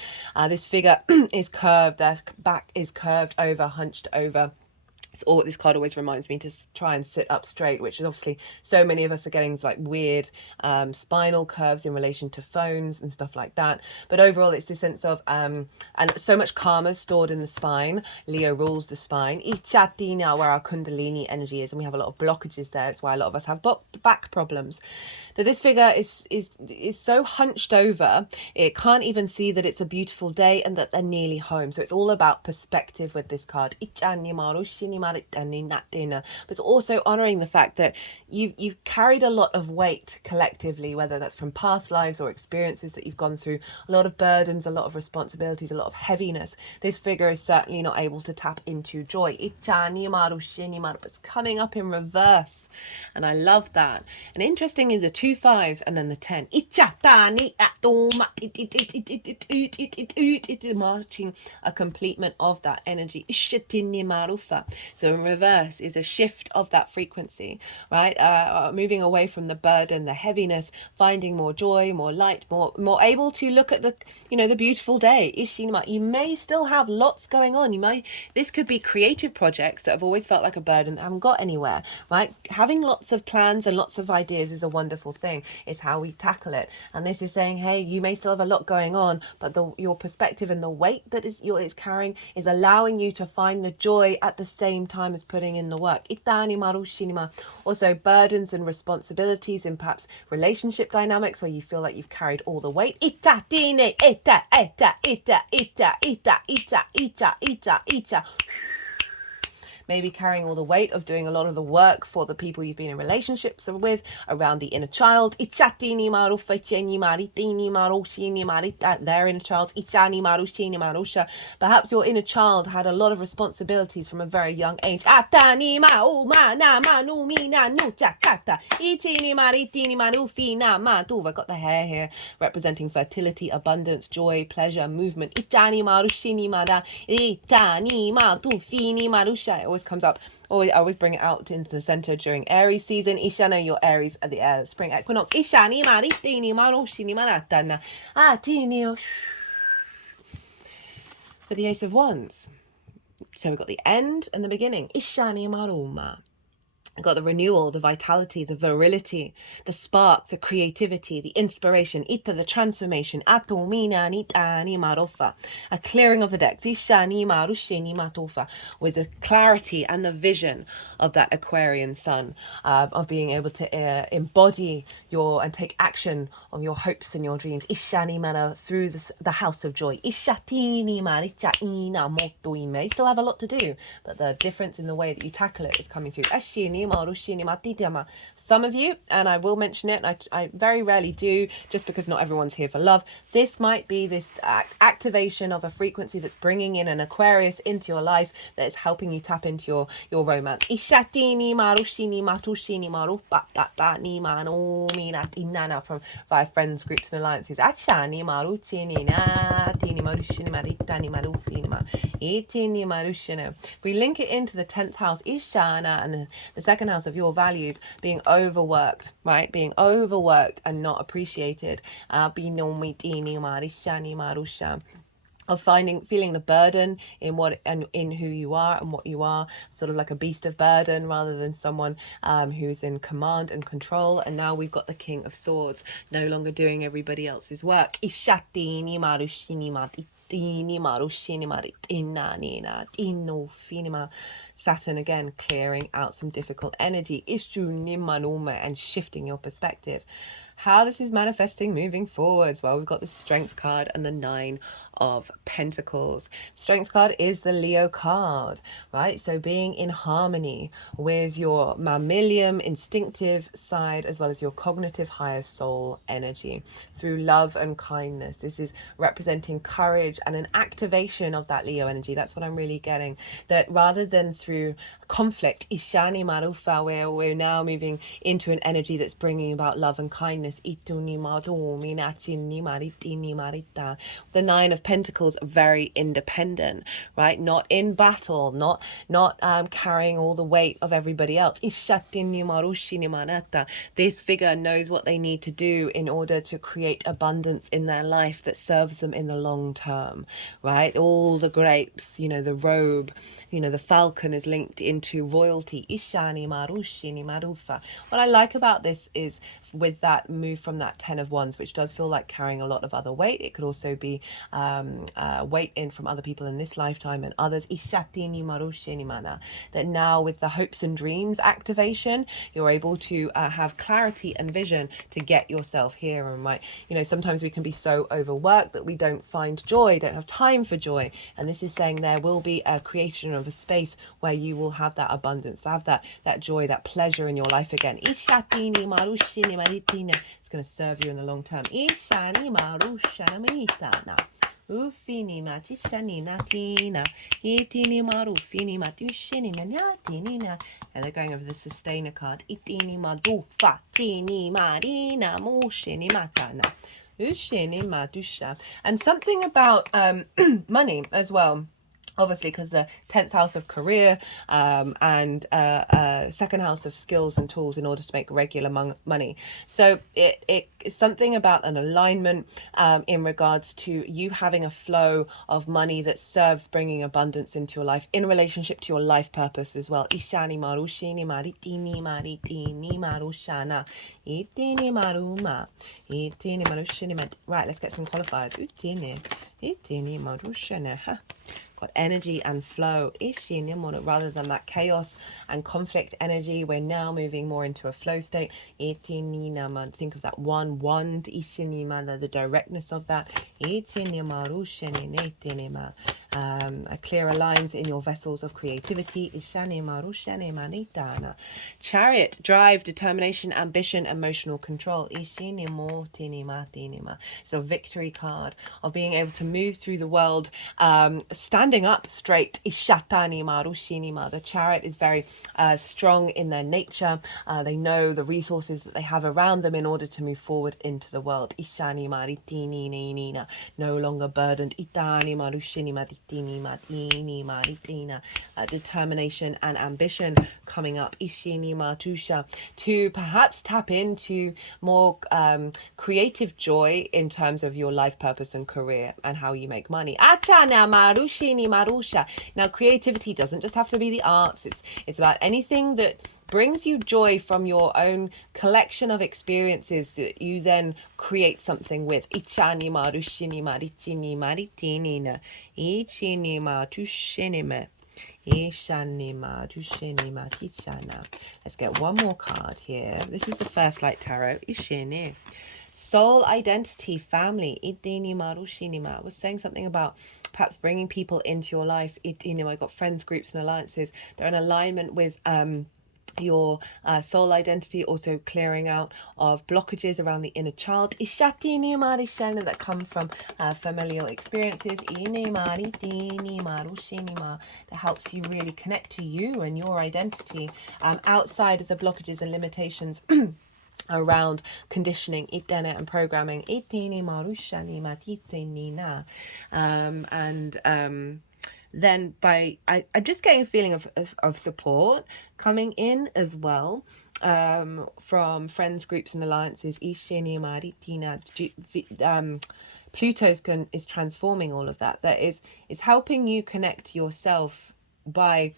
This figure is curved, their back is curved over, hunched over. This card always reminds me to try and sit up straight, which is obviously so many of us are getting like weird spinal curves in relation to phones and stuff like that. But overall, it's this sense of and so much karma stored in the spine. Leo rules the spine. Ichatina, where our Kundalini energy is, and we have a lot of blockages there. It's why a lot of us have back problems. That this figure is so hunched over, it can't even see that it's a beautiful day and that they're nearly home. So it's all about perspective with this card. But it's also honoring the fact that you've carried a lot of weight collectively, whether that's from past lives or experiences that you've gone through, a lot of burdens, a lot of responsibilities, a lot of heaviness. This figure is certainly not able to tap into joy. It's coming up in reverse, and I love that. And interestingly, the 2 5s and then the 10, marking a completement of that energy. So in reverse is a shift of that frequency, right? Moving away from the burden, the heaviness, finding more joy, more light, more able to look at the beautiful day. You may still have lots going on. This could be creative projects that have always felt like a burden that haven't got anywhere, right? Having lots of plans and lots of ideas is a wonderful thing. It's how we tackle it. And this is saying, hey, you may still have a lot going on, but your perspective and the weight that it's carrying is allowing you to find the joy at the same time as putting in the work. Also, burdens and responsibilities in perhaps relationship dynamics where you feel like you've carried all the weight. Maybe carrying all the weight of doing a lot of the work for the people you've been in relationships with, around the inner child. Their inner child. Perhaps your inner child had a lot of responsibilities from a very young age. We've got the hair here representing fertility, abundance, joy, pleasure, movement. It always comes up. I always bring it out into the center during Aries season. Ishana, your Aries at the spring equinox. with the Ace of Wands. So we've got the end and the beginning. Ishani maruma. Got the renewal, the vitality, the virility, the spark, the creativity, the inspiration, ita, the transformation, atumina nitani marofa, a clearing of the decks, ishani marushini matofa, with the clarity and the vision of that Aquarian sun, of being able to embody and take action on your hopes and your dreams. Ishani mana through the house of joy. Ishatini maricha ina moto ime. Still have a lot to do, but the difference in the way that you tackle it is coming through. Some of you, and I will mention it, and I very rarely do, just because not everyone's here for love, this might be this activation of a frequency that's bringing in an Aquarius into your life that is helping you tap into your romance. Ishatini marushini matushini marupatatani mano minatinana, from via friends, groups and alliances. Achani maruchini na tini marushini maritani marufinima itini marushino. We link it into the 10th house, Ishana, and the second house of your values, being overworked, right? Being overworked and not appreciated. Of feeling the burden in who you are and what you are, sort of like a beast of burden rather than someone who's in command and control. And now we've got the King of Swords, no longer doing everybody else's work. Saturn again, clearing out some difficult energy and shifting your perspective. How this is manifesting moving forwards? Well, we've got the Strength card and the 9 of Pentacles. Strength card is the Leo card, right? So being in harmony with your mammalian, instinctive side, as well as your cognitive higher soul energy through love and kindness. This is representing courage and an activation of that Leo energy. That's what I'm really getting. That rather than through conflict, Ishani Marufa, where we're now moving into an energy that's bringing about love and kindness. The 9 of Pentacles are very independent, right? Not in battle, not carrying all the weight of everybody else. This figure knows what they need to do in order to create abundance in their life that serves them in the long term, right? All the grapes, the robe, the falcon is linked into royalty. What I like about this is with that move from that 10 of Wands, which does feel like carrying a lot of other weight. It could also be weight in from other people in this lifetime and others. That now with the hopes and dreams activation, you're able to have clarity and vision to get yourself here. And sometimes we can be so overworked that we don't find joy, don't have time for joy. And this is saying there will be a creation of a space where you will have that abundance, have that joy, that pleasure in your life again. It's going to serve you in the long term. Ufini matishani natina, itini marufini matushini manatinina. And they're going over the sustainer card. Itini madufa, tini marina, mushini matana, ushini matusha. And something about money as well. Obviously, because the 10th house of career and second house of skills and tools in order to make regular money. So it's something about an alignment in regards to you having a flow of money that serves bringing abundance into your life in relationship to your life purpose as well. Ishani marushini maritini marushana itini maruma itini marushini. Right, let's get some qualifiers. Itini marushana. Got energy and flow, rather than that chaos and conflict energy. We're now moving more into a flow state. Think of that one wand, the directness of that. Clearer lines in your vessels of creativity. Chariot, drive, determination, ambition, emotional control. It's a victory card of being able to move through the world, standing standing up straight. Ishatani maru shinima. The Chariot is very strong in their nature. They know the resources that they have around them in order to move forward into the world. Ishani maritini nina. No longer burdened. Itani maru shinima ditini matini maritina. Determination and ambition coming up. Ishini matusha. To perhaps tap into more creative joy in terms of your life purpose and career and how you make money. Achana marushini marusha. Now, creativity doesn't just have to be the arts. It's about anything that brings you joy from your own collection of experiences that you then create something with. Ichani marushini marichini maritinina. Ichini matushinime. Let's get one more card here. This is the First Light Tarot. Soul, identity, family. I was saying something about perhaps bringing people into your life. I got friends, groups, and alliances. They're in alignment with your soul identity, also clearing out of blockages around the inner child that come from familial experiences that helps you really connect to you and your identity outside of the blockages and limitations around conditioning and programming. Then I'm just getting a feeling of support coming in as well from friends, groups, and alliances. Pluto's is transforming all of that. That is helping you connect yourself by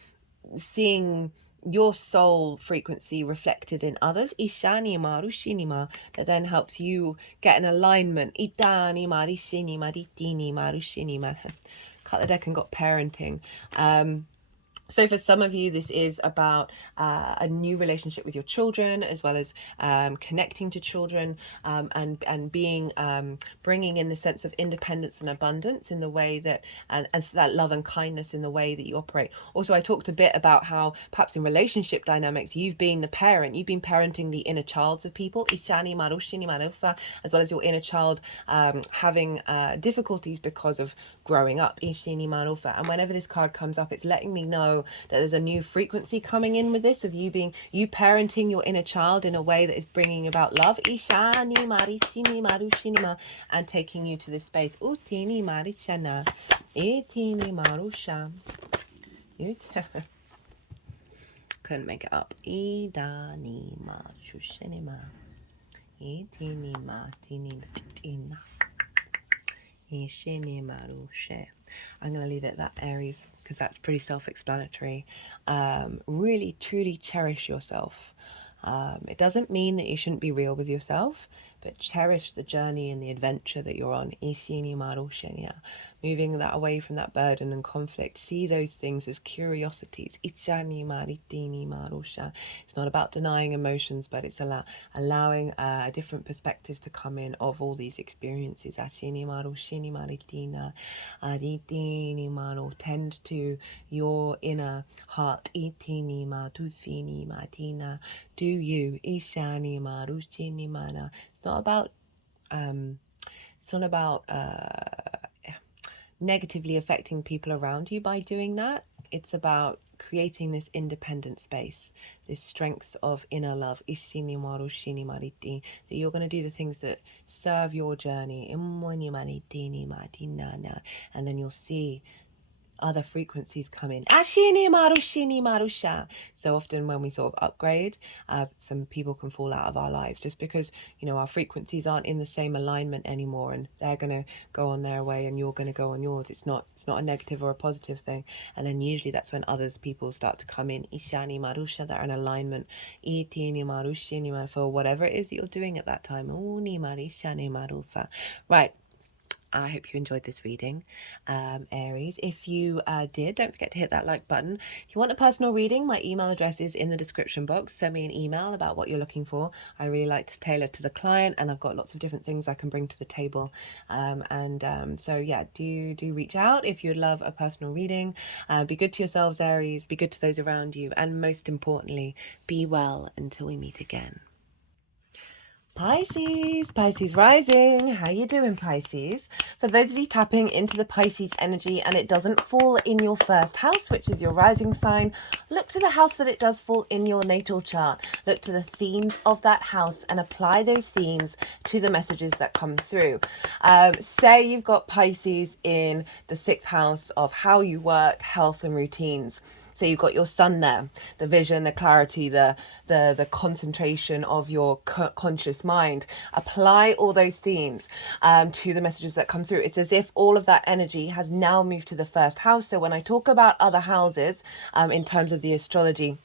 seeing your soul frequency reflected in others. Ishani maru shinima, that then helps you get an alignment. Itani mari shinima ditini maru shinima. Cut the deck and got parenting. So for some of you, this is about a new relationship with your children, as well as connecting to children and being bringing in the sense of independence and abundance in the way that, and so that love and kindness in the way that you operate. Also, I talked a bit about how perhaps in relationship dynamics, you've been the parent, you've been parenting the inner childs of people, Ishani Marushini Marufa, as well as your inner child having difficulties because of growing up, Ishini Marufa. And whenever this card comes up, it's letting me know that there's a new frequency coming in with this, of you parenting your inner child in a way that is bringing about love, Ishani Marishini Marushinima, and taking you to this space. Utini Marishana, Itini Marusha. Couldn't make it up. Idani Marushinima, Itini Martini Tina. I'm going to leave it at that, Aries, because that's pretty self-explanatory. Really, truly cherish yourself. It doesn't mean that you shouldn't be real with yourself, but cherish the journey and the adventure that you're on. Moving that away from that burden and conflict. See those things as curiosities. It's not about denying emotions, but it's allowing a different perspective to come in of all these experiences. Tend to your inner heart. Do you? It's not about negatively affecting people around you by doing that. It's about creating this independent space, this strength of inner love, that you're going to do the things that serve your journey, and then you'll see other frequencies come in. So often when we sort of upgrade, some people can fall out of our lives just because, our frequencies aren't in the same alignment anymore, and they're going to go on their way and you're going to go on yours. It's not a negative or a positive thing. And then usually that's when people start to come in, Ishani Marusha, that are in alignment, for whatever it is that you're doing at that time. Right. I hope you enjoyed this reading, Aries. If you did, don't forget to hit that like button. If you want a personal reading, my email address is in the description box. Send me an email about what you're looking for. I really like to tailor to the client, and I've got lots of different things I can bring to the table. So yeah, do reach out if you'd love a personal reading. Be good to yourselves, Aries. Be good to those around you, and most importantly, be well until we meet again. Pisces, Pisces rising. How you doing, Pisces? For those of you tapping into the Pisces energy and it doesn't fall in your first house, which is your rising sign, look to the house that it does fall in your natal chart. Look to the themes of that house and apply those themes to the messages that come through. Say you've got Pisces in the 6th house of how you work, health and routines. So you've got your sun there, the vision, the clarity, the concentration of your conscious mind. Apply all those themes to the messages that come through. It's as if all of that energy has now moved to the 1st house. So when I talk about other houses in terms of the astrology,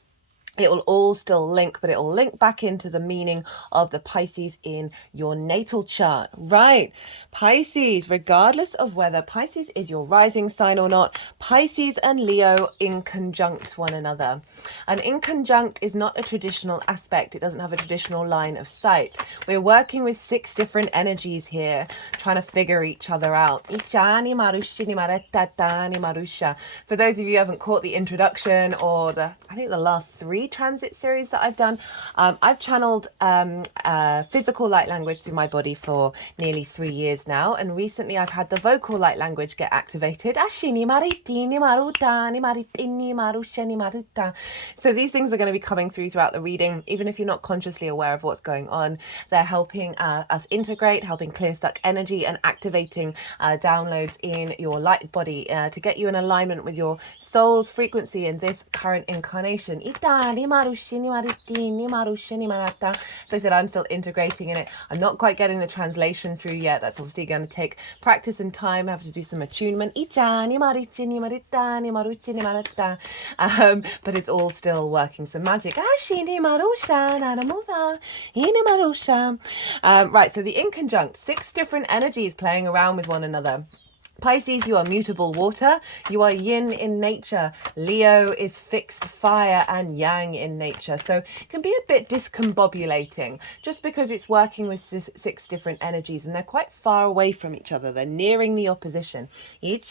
it will all still link, but it will link back into the meaning of the Pisces in your natal chart. Right, Pisces, regardless of whether Pisces is your rising sign or not, Pisces and Leo in conjunct one another. And in conjunct is not a traditional aspect. It doesn't have a traditional line of sight. We're working with 6 different energies here, trying to figure each other out. For those of you who haven't caught the introduction or I think the last 3 transit series that I've done, I've channeled physical light language through my body for nearly 3 years now, and recently I've had the vocal light language get activated. So these things are going to be coming through throughout the reading, even if you're not consciously aware of what's going on. They're helping us integrate, helping clear stuck energy and activating downloads in your light body to get you in alignment with your soul's frequency in this current incarnation. As I said, I'm still integrating in it. I'm not quite getting the translation through yet. That's obviously going to take practice and time. I have to do some attunement. But it's all still working some magic. Right, so the in conjunct, 6 different energies playing around with one another. Pisces, you are mutable water, you are yin in nature. Leo is fixed fire and yang in nature. So it can be a bit discombobulating just because it's working with 6 different energies and they're quite far away from each other. They're nearing the opposition. And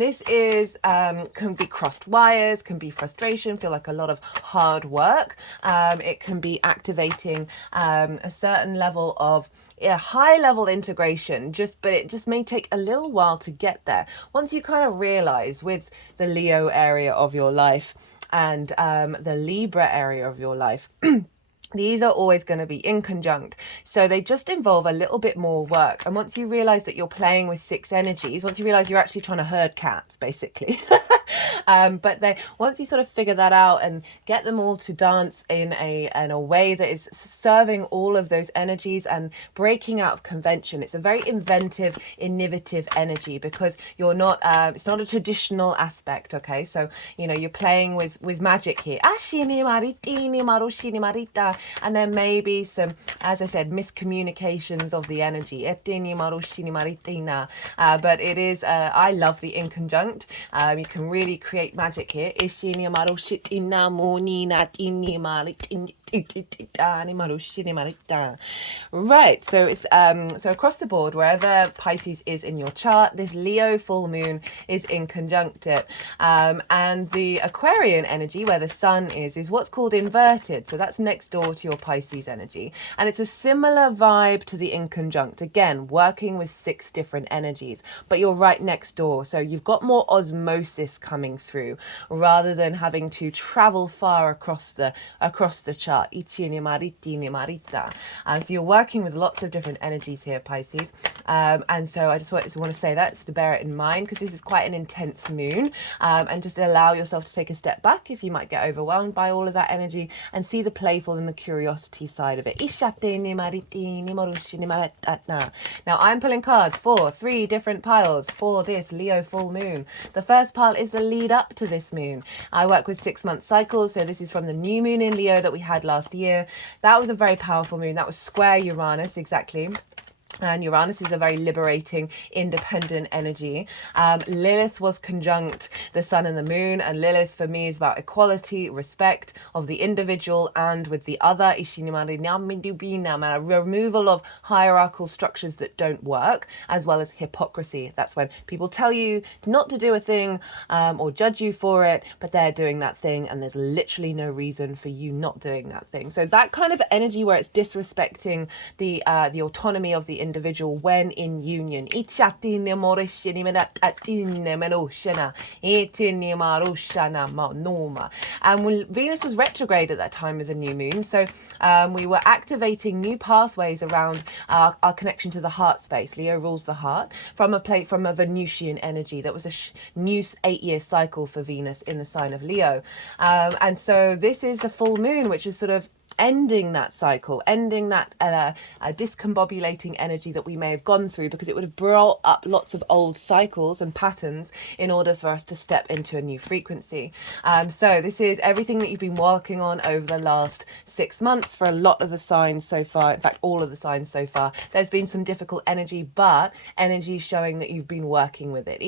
this is can be crossed wires, can be frustration, feel like a lot of hard work. It can be activating a certain level of high level integration, but it just may take a little while to get there. Once you kind of realize with the Leo area of your life and the Libra area of your life, these are always going to be in conjunct. So they just involve a little bit more work. And once you realize that you're playing with 6 energies, once you realize you're actually trying to herd cats, basically. But then once you sort of figure that out and get them all to dance in a way that is serving all of those energies and breaking out of convention, it's a very inventive, innovative energy because you're not, it's not a traditional aspect, okay? So, you know, you're playing with magic here. And there may be some, as I said, miscommunications of the energy. But it is, I love the in conjunct. You can really create magic here. Right, so it's so across the board, wherever Pisces is in your chart, this Leo full moon is in conjunct it. And the Aquarian energy, where the sun is what's called inverted. So that's next door to your Pisces energy. And it's a similar vibe to the in conjunct. Again, working with 6 different energies, but you're right next door. So you've got more osmosis coming through rather than having to travel far across the chart. So you're working with lots of different energies here, Pisces. And so I just want to say that, just to bear it in mind, because this is quite an intense moon. And just allow yourself to take a step back if you might get overwhelmed by all of that energy and see the playful and the curiosity side of it. Now I'm pulling cards for 3 different piles for this Leo full moon. The first pile is the lead up to this moon. I work with 6-month cycles, so this is from the new moon in Leo that we had last year. That was a very powerful moon. That was square Uranus, exactly. And Uranus is a very liberating, independent energy. Lilith was conjunct the sun and the moon, and Lilith for me is about equality, respect of the individual and with the other. Removal of hierarchical structures that don't work, as well as hypocrisy. That's when people tell you not to do a thing or judge you for it, but they're doing that thing, and there's literally no reason for you not doing that thing. So that kind of energy where it's disrespecting the autonomy of the individual when in union. And Venus was retrograde at that time as a new moon, so we were activating new pathways around our connection to the heart space. Leo rules the heart from a Venusian energy. That was a new 8-year cycle for Venus in the sign of Leo, and so this is the full moon, which is sort of ending that cycle, ending that discombobulating energy that we may have gone through, because it would have brought up lots of old cycles and patterns in order for us to step into a new frequency. So this is everything that you've been working on over the last 6 months for a lot of the signs so far. In fact, all of the signs so far. There's been some difficult energy, but energy showing that you've been working with it.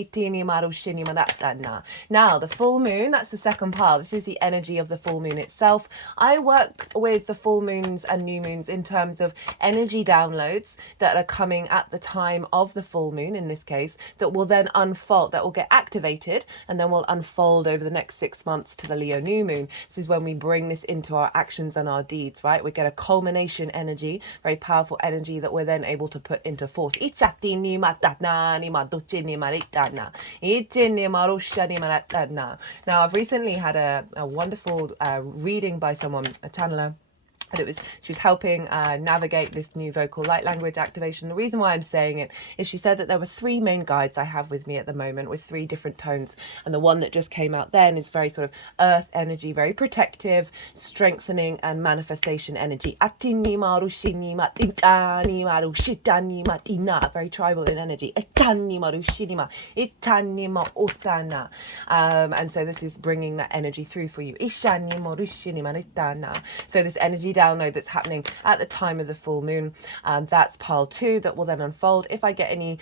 Now, the full moon, that's the second pile. This is the energy of the full moon itself. I work with the full moons and new moons in terms of energy downloads that are coming at the time of the full moon, in this case, that will then unfold, that will get activated and then will unfold over the next 6 months to the Leo new moon. This is when we bring this into our actions and our deeds, right? We get a culmination energy, very powerful energy that we're then able to put into force. Now, I've recently had a wonderful reading by someone, a channeler, and she was helping navigate this new vocal light language activation. The reason why I'm saying it is she said that there were 3 main guides I have with me at the moment with 3 different tones, and the one that just came out then is very sort of earth energy, very protective, strengthening and manifestation energy. Very tribal in energy. And so this is bringing that energy through for you. So this energy download that's happening at the time of the full moon, that's pile 2 that will then unfold. If I get any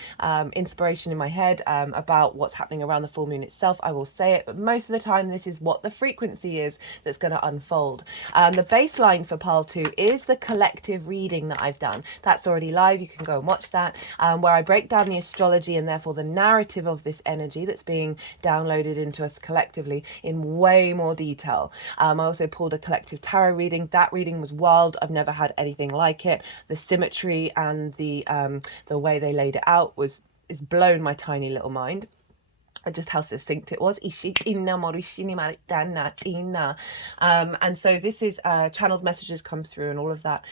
inspiration in my head about what's happening around the full moon itself, I will say it, but most of the time this is what the frequency is that's going to unfold. The baseline for pile 2 is the collective reading that I've done. That's already live. You can go and watch that, where I break down the astrology and therefore the narrative of this energy that's being downloaded into us collectively in way more detail. I also pulled a collective tarot reading. That reading was wild. I've never had anything like it. The symmetry and the way they laid it out is blown my tiny little mind. And just how succinct it was. And so this is channeled messages come through and all of that.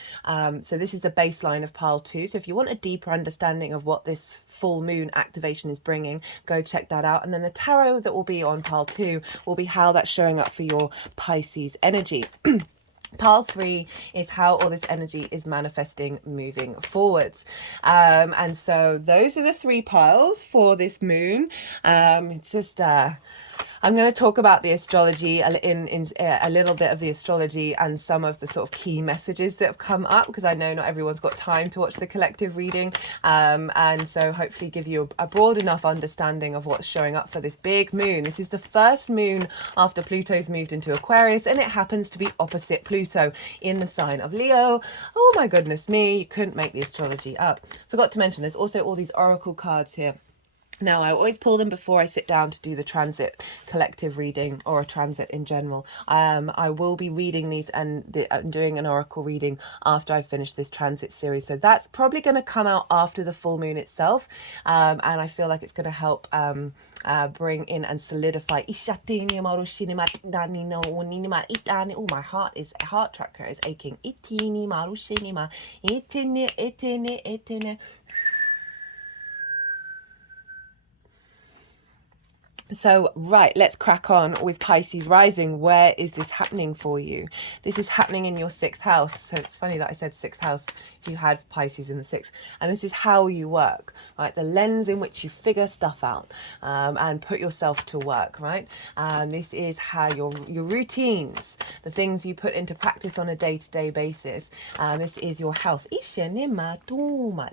So this is the baseline of pile 2. So if you want a deeper understanding of what this full moon activation is bringing, go check that out. And then the tarot that will be on pile 2 will be how that's showing up for your Pisces energy. Pile 3 is how all this energy is manifesting moving forwards. And so those are the 3 piles for this moon. It's just I'm going to talk about the astrology in a little bit of the astrology and some of the sort of key messages that have come up, because I know not everyone's got time to watch the collective reading, and so hopefully give you a broad enough understanding of what's showing up for this big moon. This is the first moon after Pluto's moved into Aquarius, and it happens to be opposite Pluto in the sign of Leo. Oh my goodness me, you couldn't make the astrology up. Forgot to mention there's also all these oracle cards here. Now, I always pull them before I sit down to do the transit collective reading or a transit in general. I will be reading these and doing an oracle reading after I finish this transit series. So that's probably going to come out after the full moon itself. And I feel like it's going to help bring in and solidify. Oh, my heart tracker is aching. So, right, let's crack on with Pisces rising. Where is this happening for you? This is happening in your 6th house. So it's funny that I said 6th house if you had Pisces in the 6th. And this is how you work, right? The lens in which you figure stuff out and put yourself to work, right? This is how your routines, the things you put into practice on a day-to-day basis. This is your health.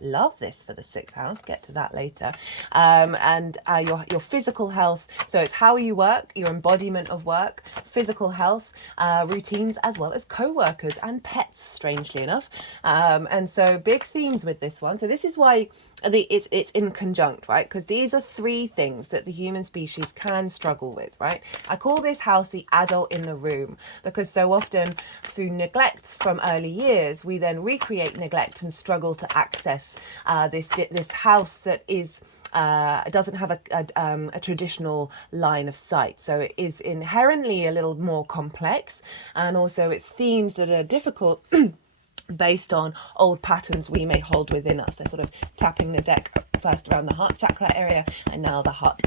Love this for the 6th house. Get to that later. And your physical health. So it's how you work, your embodiment of work, physical health, routines, as well as co-workers and pets, strangely enough. And so big themes with this one. So this is why it's in conjunct, right? Because these are 3 things that the human species can struggle with, right? I call this house the adult in the room, because so often through neglect from early years, we then recreate neglect and struggle to access this house that is doesn't have a traditional line of sight. So it is inherently a little more complex, and also it's themes that are difficult based on old patterns we may hold within us. So sort of tapping the deck first around the heart chakra area, and now the heart.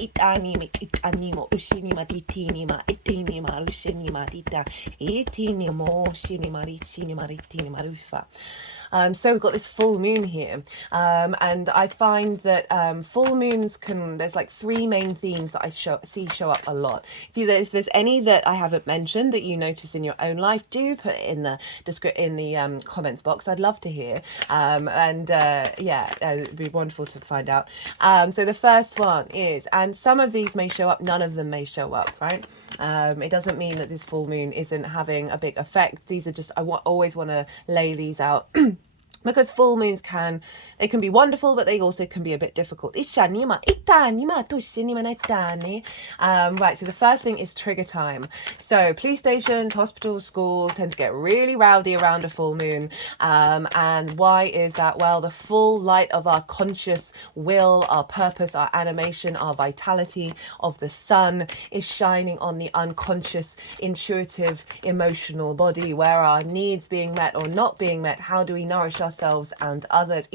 So we've got this full moon here, and I find that full moons there's like 3 main themes that I see show up a lot. If there's any that I haven't mentioned that you notice in your own life, do put it in the comments box. I'd love to hear, it'd be wonderful to find out. So the first one is, and some of these may show up, none of them may show up, right? It doesn't mean that this full moon isn't having a big effect. These are just, always want to lay these out because full moons can be wonderful, but they also can be a bit difficult. Right, so the first thing is trigger time. So police stations, hospitals, schools tend to get really rowdy around a full moon. And why is that? Well, the full light of our conscious will, our purpose, our animation, our vitality of the sun is shining on the unconscious, intuitive, emotional body. Where are needs being met or not being met? How do we nourish ourselves and others?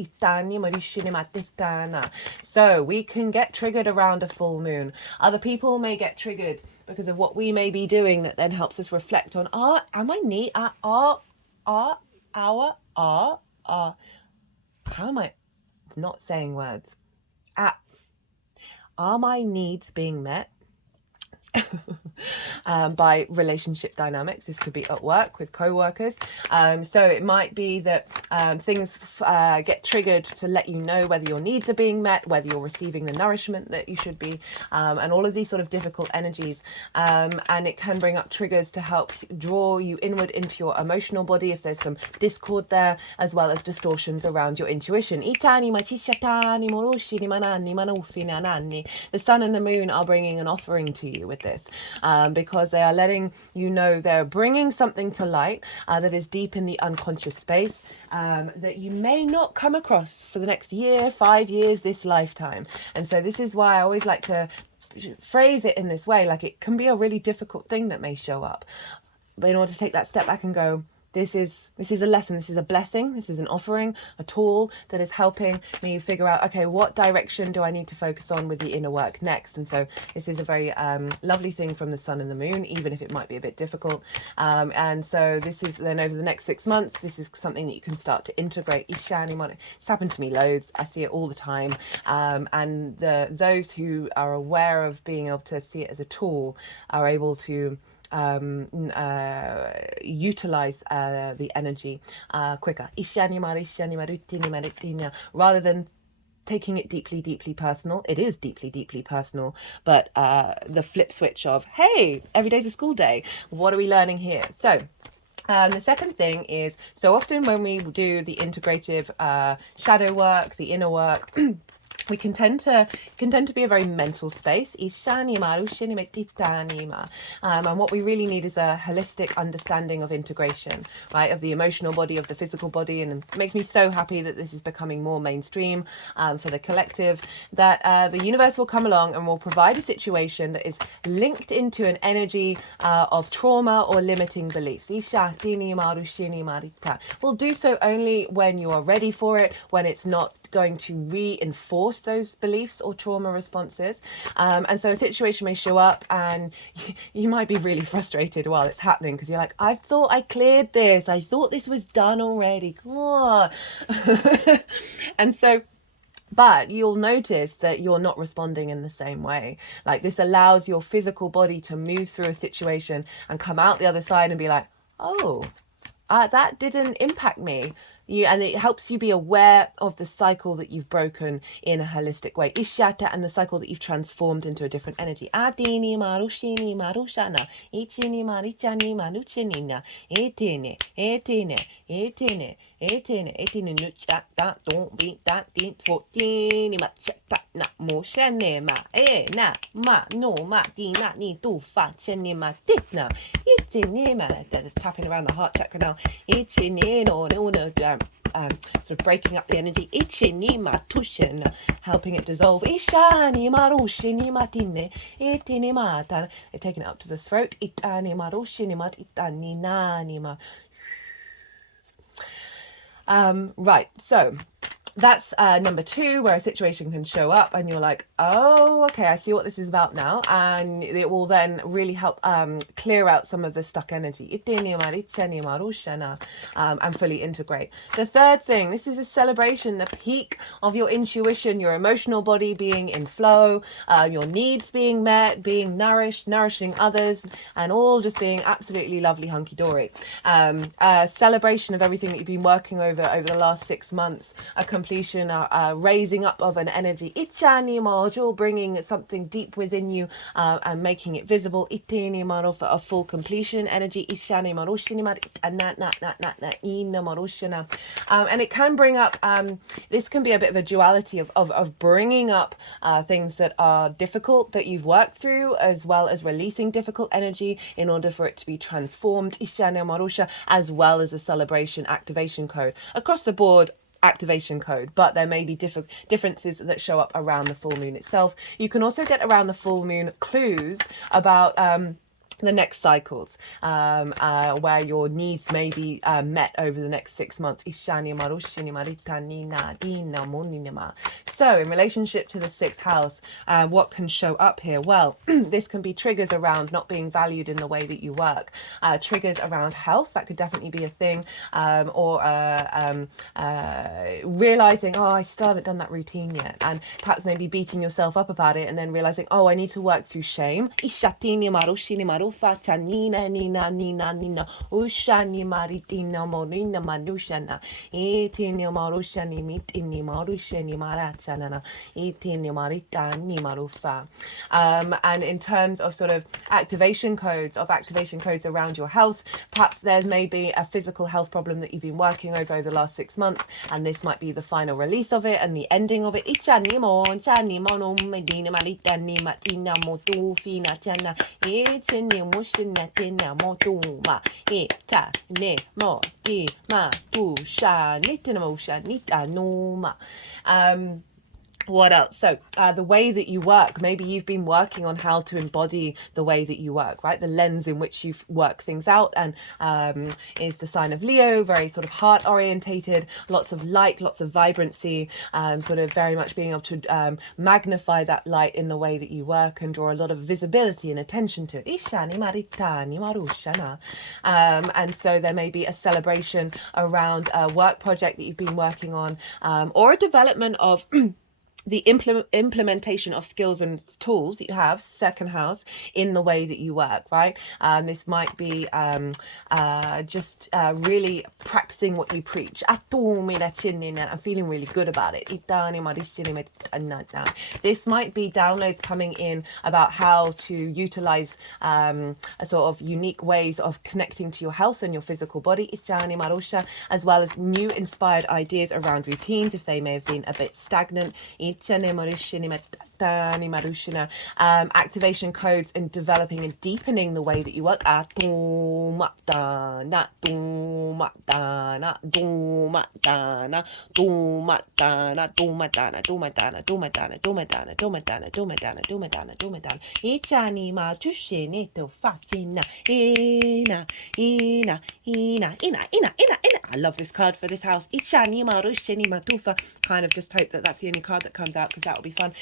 So we can get triggered around a full moon. Other people may get triggered because of what we may be doing that then helps us reflect on how am I not saying words? Are my needs being met? By relationship dynamics. This could be at work with co-workers. So it might be that things get triggered to let you know whether your needs are being met, whether you're receiving the nourishment that you should be, and all of these sort of difficult energies. And it can bring up triggers to help draw you inward into your emotional body if there's some discord there, as well as distortions around your intuition. The sun and the moon are bringing an offering to you with this, because they are letting you know they're bringing something to light that is deep in the unconscious space, that you may not come across for the next year, 5 years, this lifetime. And so this is why I always like to phrase it in this way, like it can be a really difficult thing that may show up, but in order to take that step back and go, this is a lesson, this is a blessing, this is an offering, a tool that is helping me figure out, okay, what direction do I need to focus on with the inner work next? And so this is a very lovely thing from the sun and the moon, even if it might be a bit difficult. And so this is then over the next 6 months, this is something that you can start to integrate. It's happened to me loads. I see it all the time. And those who are aware of being able to see it as a tool are able to utilize the energy quicker, rather than taking it deeply personal. It is deeply personal, but the flip switch of, hey, every day's a school day, what are we learning here? So the second thing is, so often when we do the integrative shadow work, the inner work, we can tend to be a very mental space. And what we really need is a holistic understanding of integration, right, of the emotional body, of the physical body. And it makes me so happy that this is becoming more mainstream for the collective, that the universe will come along and will provide a situation that is linked into an energy of trauma or limiting beliefs. We'll do so only when you are ready for it, when it's not going to reinforce those beliefs or trauma responses. And so a situation may show up and you might be really frustrated while it's happening because you're like, I thought I cleared this. I thought this was done already. Come on. And so, but you'll notice that you're not responding in the same way. Like, this allows your physical body to move through a situation and come out the other side and be like, oh, that didn't impact me. And it helps you be aware of the cycle that you've broken in a holistic way. Ishata, and the cycle that you've transformed into a different energy. Adini marushini marushana. Ichini marichani maruchinina. Etene, etene, etene, etene, etene nucha that don't beat that deep 14 machata na moshane ma na ma no ma di na ni do fa chene ma tigna. Etene ma, tapping around the heart chakra now. Etene no sort of breaking up the energy, helping it dissolve. They've taken it up to the throat. Right, so that's number 2, where a situation can show up and you're like, oh, okay, I see what this is about now, and it will then really help clear out some of the stuck energy and fully integrate. The third thing, this is a celebration, the peak of your intuition, your emotional body being in flow, your needs being met, being nourished, nourishing others, and all just being absolutely lovely, hunky-dory. A celebration of everything that you've been working over the last 6 months, a completion, raising up of an energy, Ichani module, bringing something deep within you and making it visible, Itini model for a full completion energy, Ishani marushini and it can bring up, this can be a bit of a duality of bringing up things that are difficult that you've worked through, as well as releasing difficult energy in order for it to be transformed, Ishani marusha, as well as a celebration activation code across the board. Activation code, but there may be differences that show up around the full moon itself. You can also get around the full moon clues about the next cycles, where your needs may be met over the next 6 months. So in relationship to the 6th house, what can show up here? Well, this can be triggers around not being valued in the way that you work, triggers around health, that could definitely be a thing, or realizing, oh, I still haven't done that routine yet, and perhaps maybe beating yourself up about it, and then realizing, oh, I need to work through shame. Fachanina nina nina nina ushani maritina morina marushana etini marushani mitini marushani marachana etini maritani marufa. And in terms of sort of activation codes around your health, perhaps there may be a physical health problem that you've been working over the last 6 months, and this might be the final release of it and the ending of it. Ichani mon chani mono medina maritani matina motu fina chana etini Mushinatena motuma eta ne mo di ma tu sha nitana mosha nita numa. What else? So the way that you work, maybe you've been working on how to embody the way that you work, right? The lens in which you work things out, and is the sign of Leo, very sort of heart orientated, lots of light, lots of vibrancy, sort of very much being able to magnify that light in the way that you work and draw a lot of visibility and attention to it. Ishani maritani marushana. And so there may be a celebration around a work project that you've been working on, or a development of the implementation of skills and tools that you have, 2nd house, in the way that you work, right? This might be just really practicing what you preach. I'm feeling really good about it. This might be downloads coming in about how to utilize a sort of unique ways of connecting to your health and your physical body, as well as new inspired ideas around routines if they may have been a bit stagnant. activation codes and developing and deepening the way that you work. I love this card for this house. Kind of just hope that that's the only card that comes out, because that will be fun.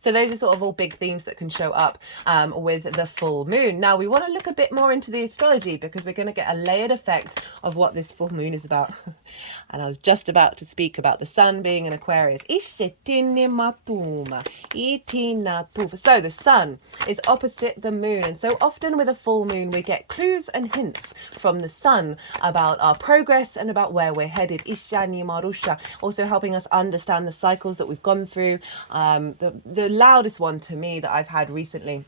So those are sort of all big themes that can show up with the full moon. Now we want to look a bit more into the astrology, because we're going to get a layered effect of what this full moon is about. And I was just about to speak about the sun being an Aquarius. So the sun is opposite the moon, and so often with a full moon we get clues and hints from the sun about our progress and about where we're headed. Also helping us understand the cycles that we've gone through. The loudest one to me that I've had recently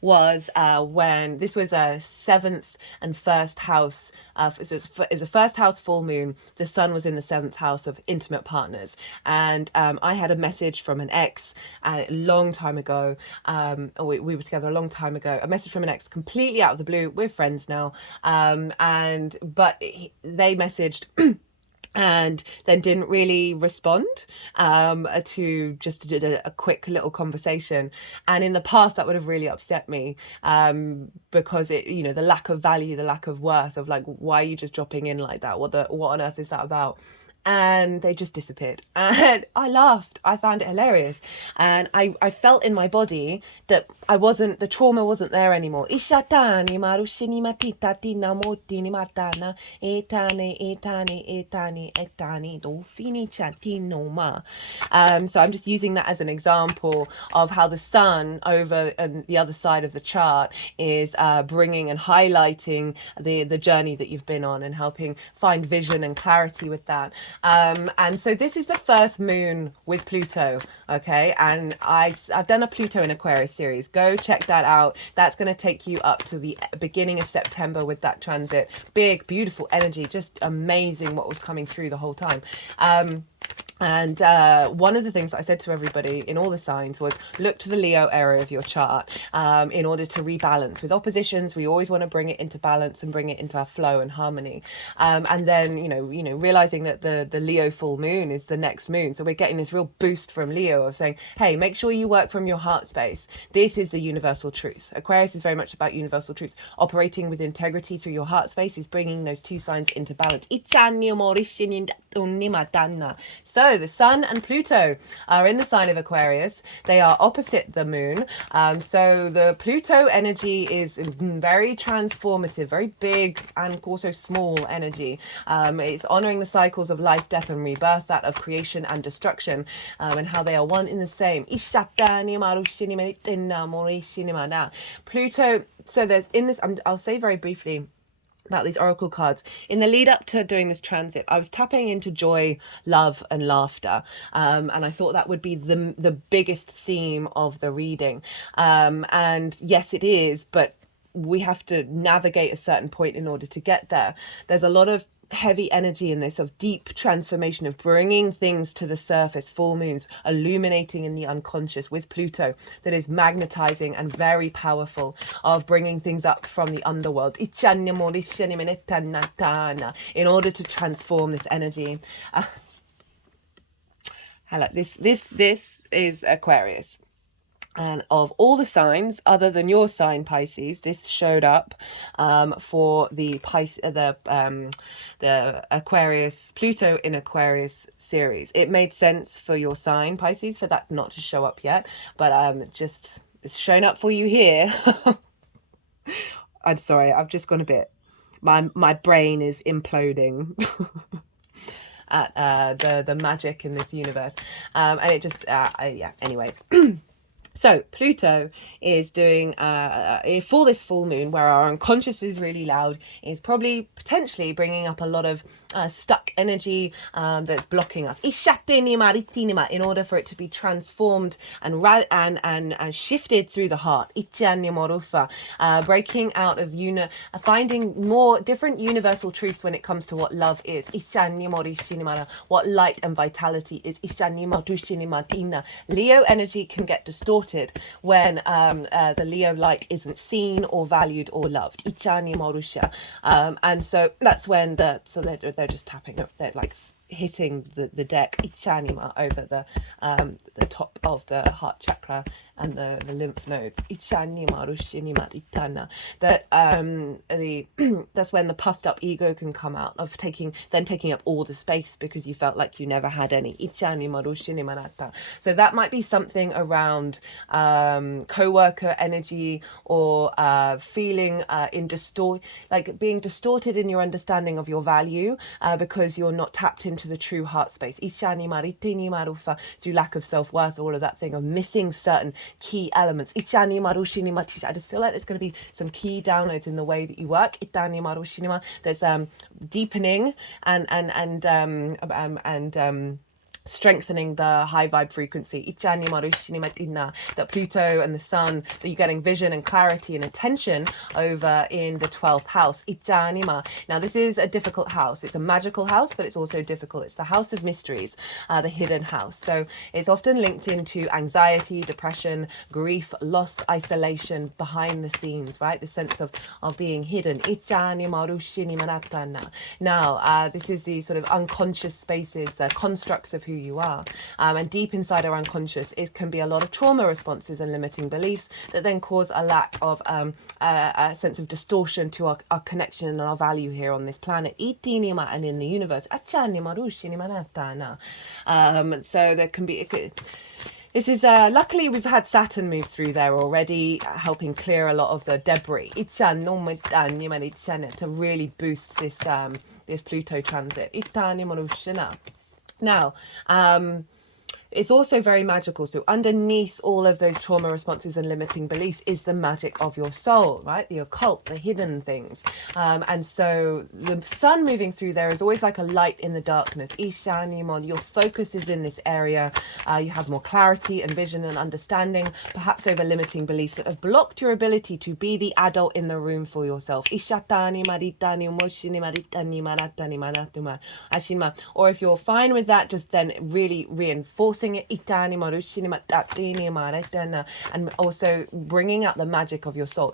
was when this was a 7th and 1st house. It was a 1st house full moon. The sun was in the 7th house of intimate partners, and I had a message from an ex a long time ago. We were together a long time ago. A message from an ex, completely out of the blue. We're friends now, but they messaged. And then didn't really respond to just a quick little conversation. And in the past, that would have really upset me, because it, you know, the lack of value, the lack of worth of like, why are you just dropping in like that? What on earth is that about? And they just disappeared, and I laughed. I found it hilarious, and I felt in my body that the trauma wasn't there anymore. So I'm just using that as an example of how the sun over the other side of the chart is bringing and highlighting the journey that you've been on, and helping find vision and clarity with that. And so this is the first moon with Pluto, okay? And I've done a Pluto in Aquarius series. Go check that out. That's going to take you up to the beginning of September with that transit. Big, beautiful energy, just amazing what was coming through the whole time. And one of the things that I said to everybody in all the signs was, look to the Leo area of your chart in order to rebalance. With oppositions, we always want to bring it into balance and bring it into our flow and harmony. And then, you know, realizing that the Leo full moon is the next moon. So we're getting this real boost from Leo of saying, hey, make sure you work from your heart space. This is the universal truth. Aquarius is very much about universal truths. Operating with integrity through your heart space is bringing those two signs into balance. So the sun and Pluto are in the sign of Aquarius. They are opposite the moon. So the Pluto energy is very transformative, very big and also small energy. It's honoring the cycles of life, death and rebirth, that of creation and destruction, and how they are one in the same. Pluto, so there's in this, I'll say very briefly about these oracle cards. In the lead up to doing this transit, I was tapping into joy, love and laughter, and I thought that would be the biggest theme of the reading, and yes it is, but we have to navigate a certain point in order to get there. There's a lot of heavy energy in this, of deep transformation, of bringing things to the surface, full moons illuminating in the unconscious with Pluto, that is magnetizing and very powerful, of bringing things up from the underworld in order to transform this energy. This is Aquarius. And of all the signs, other than your sign, Pisces, this showed up for the Aquarius, Pluto in Aquarius series. It made sense for your sign, Pisces, for that not to show up yet, but just it's shown up for you here. I'm sorry, I've just gone a bit. My brain is imploding. At the magic in this universe, and it just yeah. Anyway. So Pluto is doing, for this full moon, where our unconscious is really loud, is probably potentially bringing up a lot of stuck energy that's blocking us. In order for it to be transformed and shifted through the heart. Breaking out of finding more different universal truths when it comes to what love is. What light and vitality is. Leo energy can get distorted when the Leo light isn't seen or valued or loved. And so that's when they're just tapping up, they're like hitting the deck ichanima over the top of the heart chakra and the lymph nodes. Ichanima rushinima itana. That's when the puffed up ego can come out of taking up all the space because you felt like you never had any. Ichanima rushinima nata. So that might be something around co-worker energy or feeling like being distorted in your understanding of your value because you're not tapped into the true heart space. Through lack of self-worth, all of that thing of missing certain key elements. I just feel like there's going to be some key downloads in the way that you work. There's deepening and strengthening the high vibe frequency. That Pluto and the Sun, that you're getting vision and clarity and attention over in the 12th house. Now this is a difficult house. It's a magical house, but it's also difficult. It's the house of mysteries, the hidden house. So it's often linked into anxiety, depression, grief, loss, isolation, behind the scenes, right? The sense of being hidden. Now, this is the sort of unconscious spaces, the constructs of who you are, and deep inside our unconscious can be a lot of trauma responses and limiting beliefs that then cause a lack of a sense of distortion to our connection and our value here on this planet and in the universe. So there can be this is luckily we've had Saturn move through there already, helping clear a lot of the debris to really boost this Pluto transit. Now, it's also very magical. So underneath all of those trauma responses and limiting beliefs is the magic of your soul, right? The occult, the hidden things. And so the sun moving through there is always like a light in the darkness. Your focus is in this area. You have more clarity and vision and understanding, perhaps over limiting beliefs that have blocked your ability to be the adult in the room for yourself. Or if you're fine with that, just then really reinforcing it, and also bringing out the magic of your soul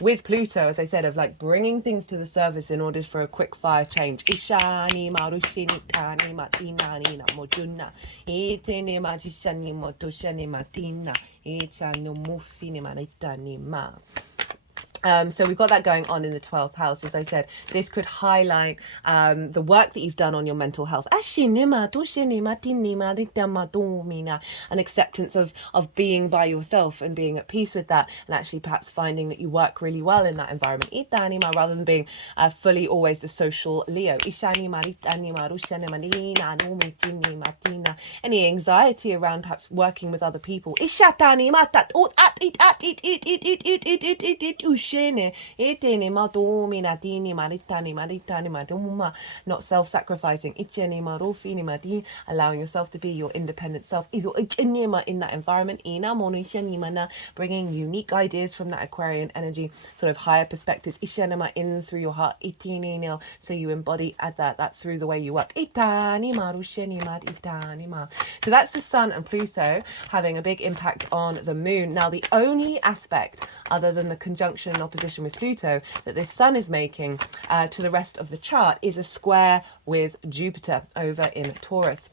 with Pluto, as I said, of like bringing things to the surface in order for a quick fire change. So we've got that going on in the 12th house. As I said, this could highlight the work that you've done on your mental health. An acceptance of being by yourself and being at peace with that, and actually perhaps finding that you work really well in that environment. Rather than being fully always the social Leo. Any anxiety around perhaps working with other people. Not self-sacrificing, allowing yourself to be your independent self in that environment, bringing unique ideas from that Aquarian energy, sort of higher perspectives in through your heart, so you embody that through the way you work. So that's the Sun and Pluto having a big impact on the moon. Now the only aspect other than the conjunction and opposition with Pluto that this Sun is making to the rest of the chart is a square with Jupiter over in Taurus.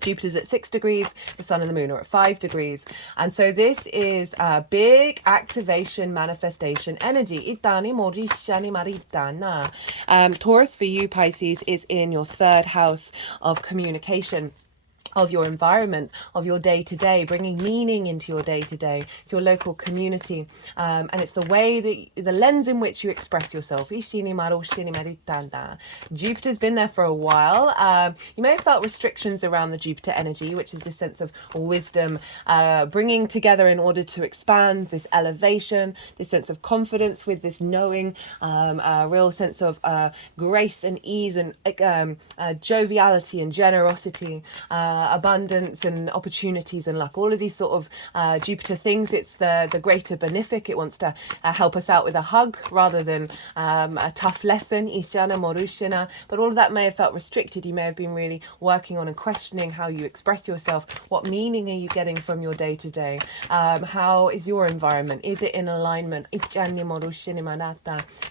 Jupiter's at 6 degrees, the Sun and the Moon are at 5 degrees. And so this is a big activation manifestation energy. Taurus for you, Pisces, is in your 3rd house of communication, of your environment, of your day-to-day, bringing meaning into your day-to-day, to your local community, and it's the way that the lens in which you express yourself. Jupiter's been there for a while. You may have felt restrictions around the Jupiter energy, which is this sense of wisdom, bringing together in order to expand, this elevation, this sense of confidence with this knowing, a real sense of grace and ease and joviality and generosity, abundance and opportunities and luck, all of these sort of Jupiter things. It's the greater benefic. It wants to help us out with a hug rather than a tough lesson. Ishana Morushina. But all of that may have felt restricted. You may have been really working on and questioning how you express yourself. What meaning are you getting from your day to day? How is your environment? Is it in alignment?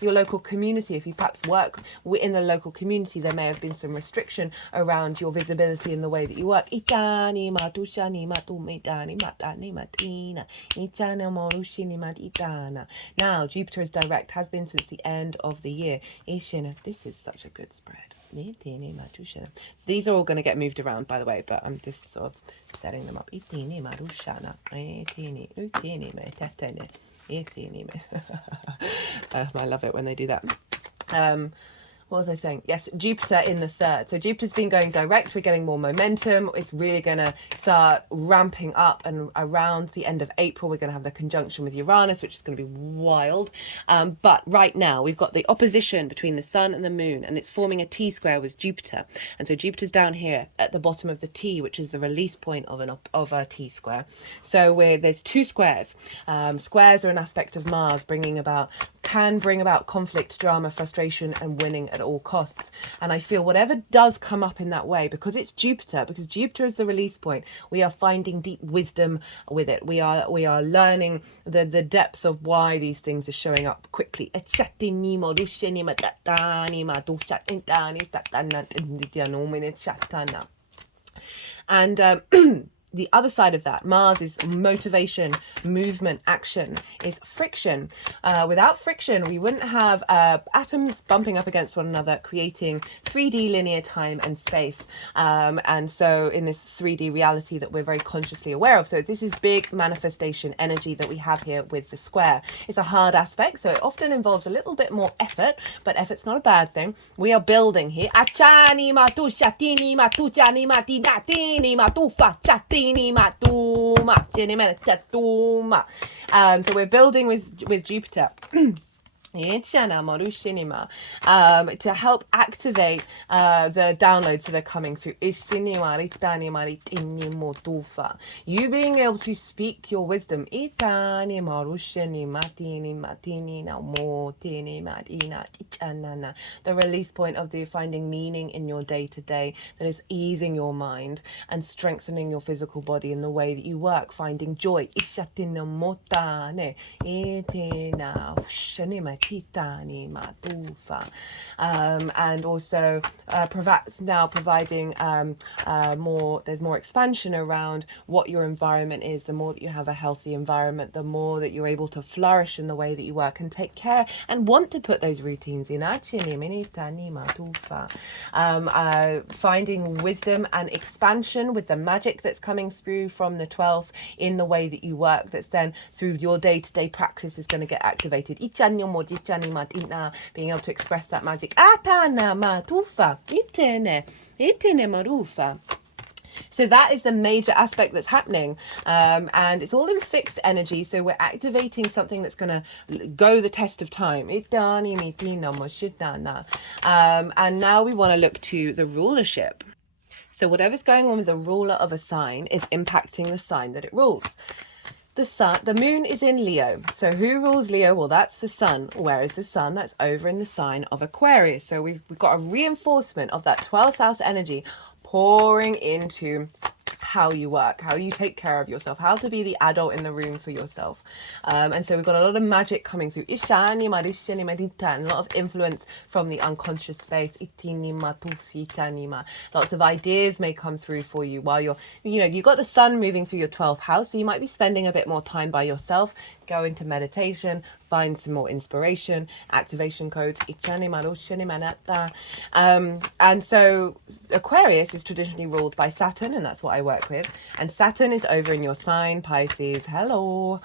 Your local community. If you perhaps work in the local community, there may have been some restriction around your visibility in the way that you work. Now Jupiter is direct, has been since the end of the year. This is such a good spread. These are all going to get moved around, by the way, but I'm just sort of setting them up. I love it when they do that. What was I saying? Yes, Jupiter in the third. So Jupiter's been going direct. We're getting more momentum. It's really going to start ramping up. And around the end of April, we're going to have the conjunction with Uranus, which is going to be wild. But right now, we've got the opposition between the Sun and the Moon. And it's forming a T-square with Jupiter. And so Jupiter's down here at the bottom of the T, which is the release point of a T-square. So there's two squares. Squares are an aspect of Mars, can bring about conflict, drama, frustration, and winning at all costs. And I feel whatever does come up in that way, because it's Jupiter, because Jupiter is the release point, we are finding deep wisdom with it. We are learning the depth of why these things are showing up quickly. And the other side of that, Mars, is motivation, movement, action, is friction. Without friction, we wouldn't have atoms bumping up against one another, creating 3D linear time and space. And so in this 3D reality that we're very consciously aware of. So this is big manifestation energy that we have here with the square. It's a hard aspect, so it often involves a little bit more effort, but effort's not a bad thing. We are building here. So we're building with Jupiter. To help activate the downloads that are coming through. You being able to speak your wisdom. The release point of finding meaning in your day-to-day, that is easing your mind and strengthening your physical body in the way that you work, finding joy. And also providing there's more expansion around what your environment is. The more that you have a healthy environment, the more that you're able to flourish in the way that you work and take care and want to put those routines in. Finding wisdom and expansion with the magic that's coming through from the 12th in the way that you work, that's then through your day-to-day practice is going to get activated. Being able to express that magic. So that is the major aspect that's happening, and it's all in fixed energy, so we're activating something that's going to go the test of time. And now we want to look to the rulership. So whatever's going on with the ruler of a sign is impacting the sign that it rules. The moon is in Leo. So who rules Leo? Well, that's the sun. Where is the sun? That's over in the sign of Aquarius. So we've got a reinforcement of that 12th house energy pouring into how you work, how you take care of yourself, how to be the adult in the room for yourself. And so we've got a lot of magic coming through. And a lot of influence from the unconscious space. Lots of ideas may come through for you while you've got the sun moving through your 12th house. So you might be spending a bit more time by yourself, go into meditation, find some more inspiration, activation codes. And so Aquarius is traditionally ruled by Saturn, and that's what I work with. And Saturn is over in your sign, Pisces. Hello.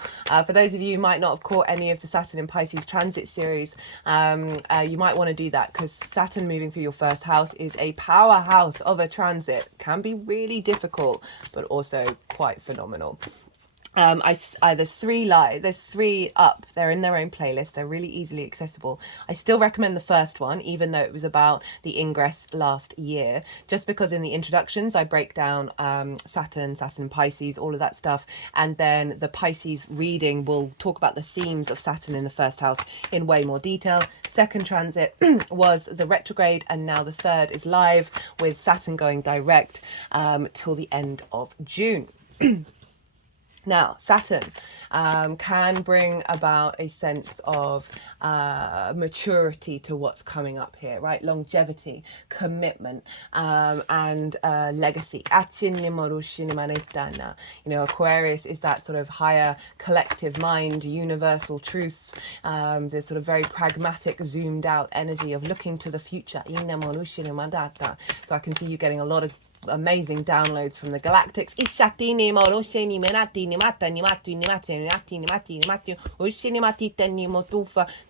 For those of you who might not have caught any of the Saturn and Pisces transit series, you might want to do that, because Saturn moving through your first house is a powerhouse of a transit. Can be really difficult, but also quite phenomenal. There's three there's three up. They're in their own playlist. They're really easily accessible. I still recommend the first one, even though it was about the ingress last year, just because in the introductions I break down Saturn and Pisces, all of that stuff, and then the Pisces reading will talk about the themes of Saturn in the first house in way more detail. Second transit was the retrograde, and now the third is live with Saturn going direct till the end of June. Now, Saturn can bring about a sense of maturity to what's coming up here, right? Longevity, commitment, and legacy. You know, Aquarius is that sort of higher collective mind, universal truths, this sort of very pragmatic, zoomed out energy of looking to the future. So I can see you getting a lot of amazing downloads from the galactics.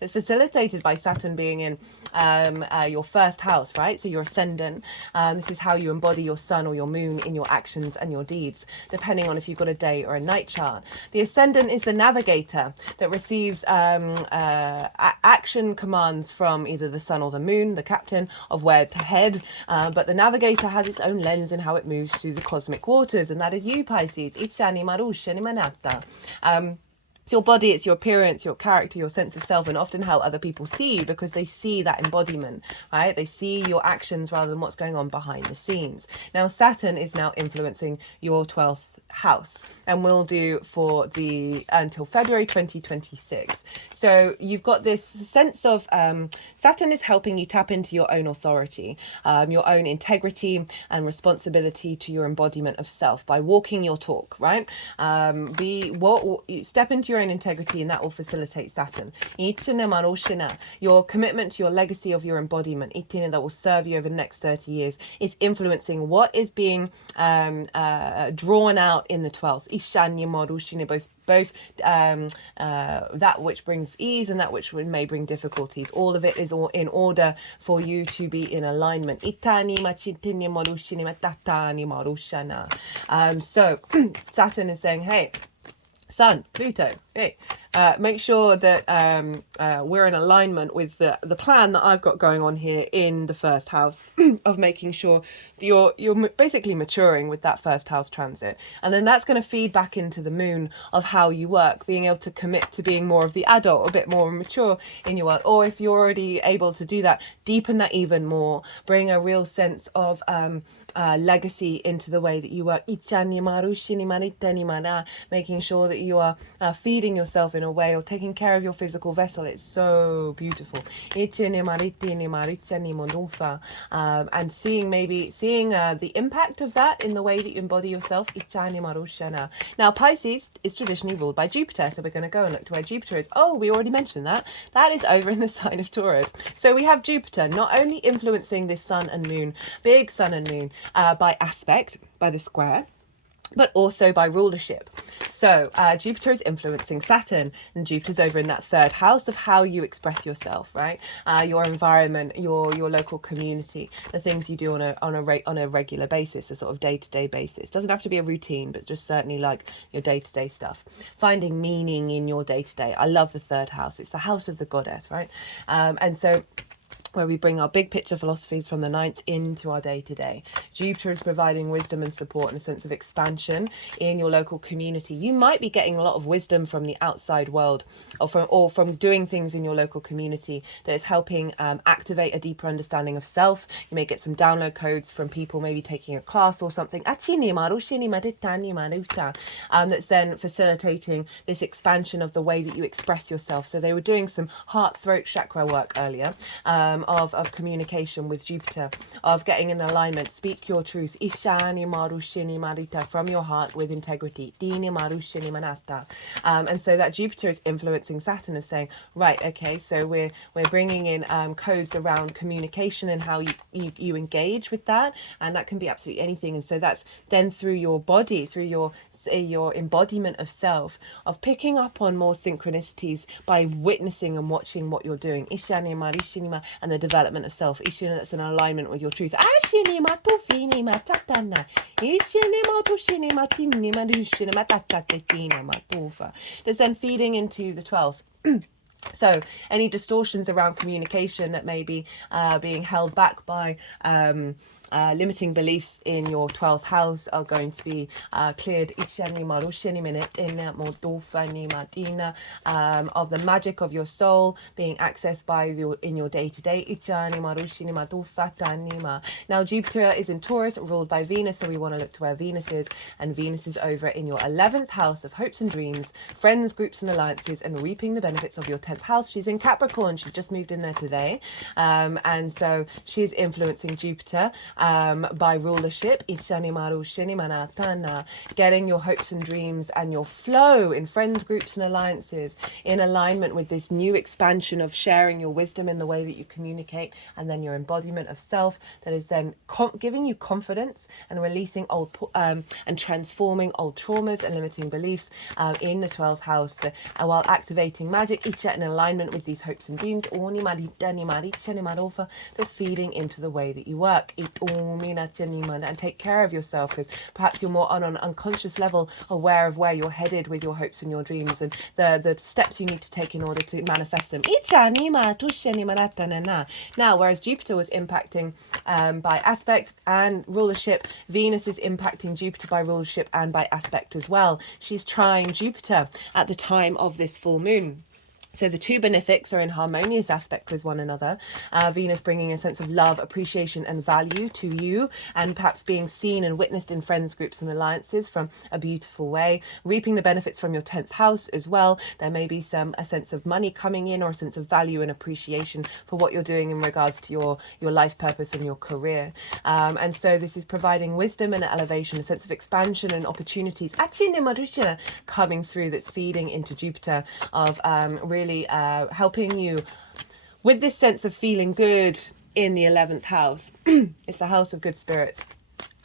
That's facilitated by Saturn being in your first house, right? So your ascendant. This is how you embody your sun or your moon in your actions and your deeds, depending on if you've got a day or a night chart. The ascendant is the navigator that receives action commands from either the sun or the moon, the captain of where to head, but the navigator has its own lens in how it moves through the cosmic waters, and that is you, Pisces. It's your body, it's your appearance, your character, your sense of self, and often how other people see you, because they see that embodiment, right? They see your actions rather than what's going on behind the scenes. Now, Saturn is now influencing your 12th house, and will do for the until February 2026. So you've got this sense of Saturn is helping you tap into your own authority, your own integrity and responsibility to your embodiment of self by walking your talk, right? Step into your own integrity, and that will facilitate Saturn. Your commitment to your legacy of your embodiment that will serve you over the next 30 years is influencing what is being drawn out in the 12th. Both that which brings ease and that which may bring difficulties. All of it is all in order for you to be in alignment. So Saturn is saying, hey, Sun, Pluto, hey, make sure that we're in alignment with the plan that I've got going on here in the first house of making sure that you're basically maturing with that first house transit. And then that's going to feed back into the moon of how you work, being able to commit to being more of the adult, a bit more mature in your world. Or if you're already able to do that, deepen that even more, bring a real sense of legacy into the way that you work, making sure that you are feeding yourself in a way, or taking care of your physical vessel. It's so beautiful. And seeing the impact of that in the way that you embody yourself. Now, Pisces is traditionally ruled by Jupiter, so we're going to go and look to where Jupiter is. Oh, we already mentioned that. That is over in the sign of Taurus. So we have Jupiter not only influencing this sun and moon, big sun and moon, by aspect, by the square, but also by rulership. So Jupiter is influencing Saturn, and Jupiter's over in that third house of how you express yourself, right? Your environment, your local community, the things you do on a regular basis, a sort of day-to-day basis. Doesn't have to be a routine, but just certainly like your day-to-day stuff. Finding meaning in your day-to-day. I love the third house. It's the house of the goddess, right? And so where we bring our big picture philosophies from the ninth into our day-to-day. Jupiter is providing wisdom and support and a sense of expansion in your local community. You might be getting a lot of wisdom from the outside world, or from doing things in your local community that is helping activate a deeper understanding of self. You may get some download codes from people maybe taking a class or something, that's then facilitating this expansion of the way that you express yourself. So they were doing some heart, throat chakra work earlier, of communication with Jupiter, of getting in alignment. Speak your truth. Ishani marushini marita, from your heart with integrity. Dini marushini manata. And so that Jupiter is influencing Saturn, is saying, right, okay, so we're bringing in codes around communication and how you engage with that, and that can be absolutely anything. And so that's then through your body, through your embodiment of self, of picking up on more synchronicities by witnessing and watching what you're doing. Ishanima, Rishinima, and the development of self. Ishina, that's in alignment with your truth. Ashinima, Tufinima, Tatana. Ishinima, Tushinima, Tinima, Rushinima, Tatatina, Matufa. That's then feeding into the 12th. So any distortions around communication that may be being held back by limiting beliefs in your 12th house are going to be cleared of the magic of your soul being accessed by in your day-to-day. Now Jupiter is in Taurus, ruled by Venus, so we want to look to where Venus is, and Venus is over in your 11th house of hopes and dreams, friends, groups and alliances, and reaping the benefits of your 10th house. She's in Capricorn, she's just moved in there today, and so she's influencing Jupiter by rulership, getting your hopes and dreams and your flow in friends, groups and alliances in alignment with this new expansion of sharing your wisdom in the way that you communicate, and then your embodiment of self that is then giving you confidence and releasing old and transforming old traumas and limiting beliefs in the 12th house, while activating magic in alignment with these hopes and dreams that's feeding into the way that you work. And take care of yourself, because perhaps you're more on an unconscious level aware of where you're headed with your hopes and your dreams and the steps you need to take in order to manifest them. Now, whereas Jupiter was impacting by aspect and rulership, Venus is impacting Jupiter by rulership and by aspect as well. She's trine Jupiter at the time of this full moon. So the two benefics are in harmonious aspect with one another. Venus bringing a sense of love, appreciation and value to you, and perhaps being seen and witnessed in friends, groups and alliances from a beautiful way. Reaping the benefits from your 10th house as well. There may be a sense of money coming in, or a sense of value and appreciation for what you're doing in regards to your life purpose and your career. And so this is providing wisdom and elevation, a sense of expansion and opportunities coming through, that's feeding into Jupiter, of really helping you with this sense of feeling good in the 11th house. It's the house of good spirits.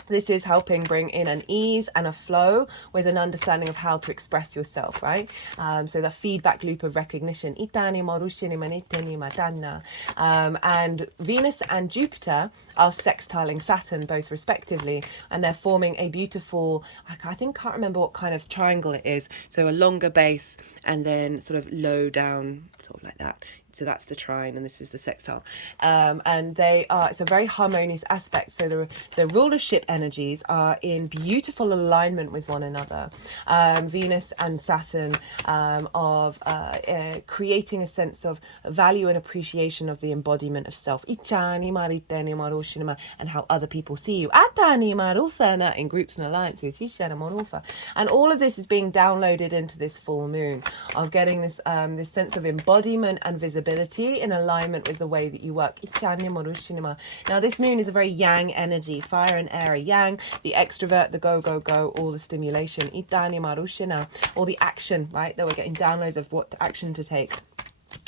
This is helping bring in an ease and a flow with an understanding of how to express yourself, right? So the feedback loop of recognition. And Venus and Jupiter are sextiling Saturn, both respectively, and they're forming a beautiful, can't remember what kind of triangle it is. So a longer base and then sort of low down, sort of like that. So that's the trine, and this is the sextile. And it's a very harmonious aspect. So the rulership energies are in beautiful alignment with one another. Venus and Saturn of creating a sense of value and appreciation of the embodiment of self. And how other people see you. In groups and alliances. And all of this is being downloaded into this full moon, of getting this sense of embodiment and visibility in alignment with the way that you work. Now this moon is a very yang energy, fire and air are yang, the extrovert, the go, all the stimulation, all the action, right, that we're getting downloads of what action to take.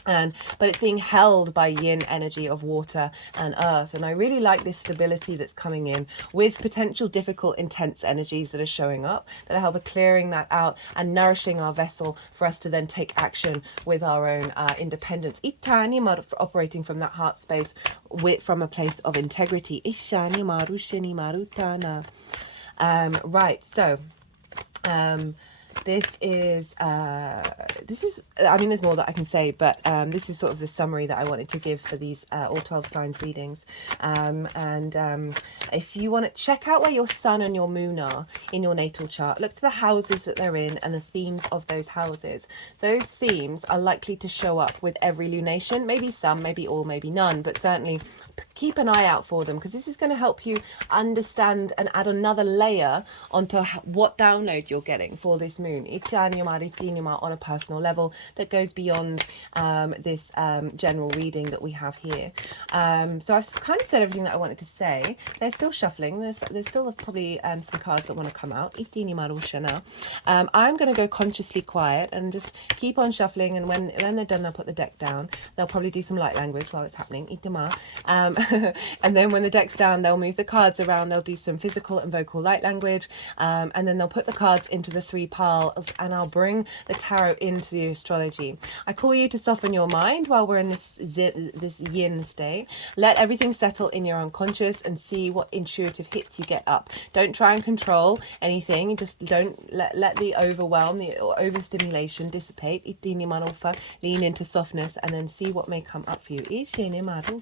But it's being held by yin energy of water and earth, and I really like this stability that's coming in with potential difficult intense energies that are showing up, that are helping clearing that out and nourishing our vessel for us to then take action with our own independence, operating from that heart space from a place of integrity. Right, so this is there's more that I can say, but this is sort of the summary that I wanted to give for these all 12 signs readings. If you want to check out where your sun and your moon are in your natal chart, look to the houses that they're in and the themes of those houses. Those themes are likely to show up with every lunation, maybe some, maybe all, maybe none, but certainly keep an eye out for them, because this is going to help you understand and add another layer onto what download you're getting for this this moon, on a personal level that goes beyond this general reading that we have here. So I've kind of said everything that I wanted to say. They're still shuffling. There's still probably some cards that want to come out. I'm going to go consciously quiet and just keep on shuffling, and when they're done, they'll put the deck down. They'll probably do some light language while it's happening. And then when the deck's down, they'll move the cards around. They'll do some physical and vocal light language, and then they'll put the cards into the 3 piles, and I'll bring the tarot into the astrology. I call you to soften your mind while we're in this yin state. Let everything settle in your unconscious and see what intuitive hits you get up. Don't try and control anything. Just don't let the overwhelm, the overstimulation dissipate. Lean into softness and then see what may come up for you. Ishene mari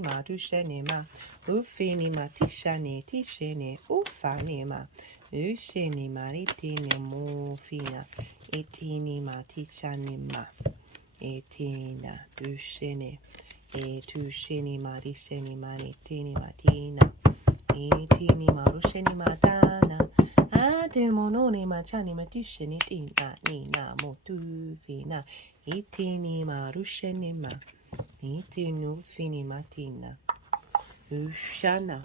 madushene ma ufini ma tishane ufani ma usheni maritini mufina etini ma tishane ma etina dushene etusheni marisheni maritini matina etini marusheni matana atil monone machani matusheni tina nina motufina etini marusheni ma etinu fini matina ushana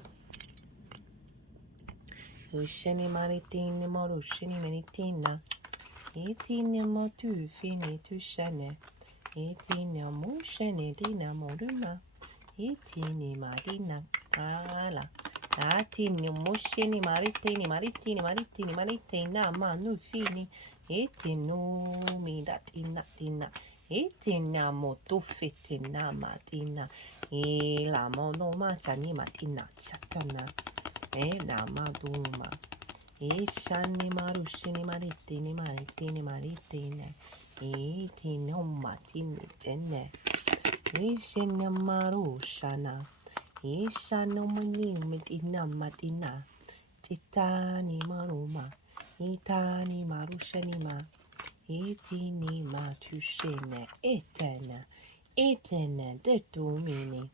usheni maritini marusheni meritina etini matu fini tushene etini mushene dina moruma etini marina ala atini musheni maritini maritina manu fini etinu midatina tina etina motufitina matina ila monoma chani matina chatana ela maduma ishani marushini maritini etino matini tene ishani marushana ishano mani medina matina titani maruma itani marushani ma etini matushene etene detumini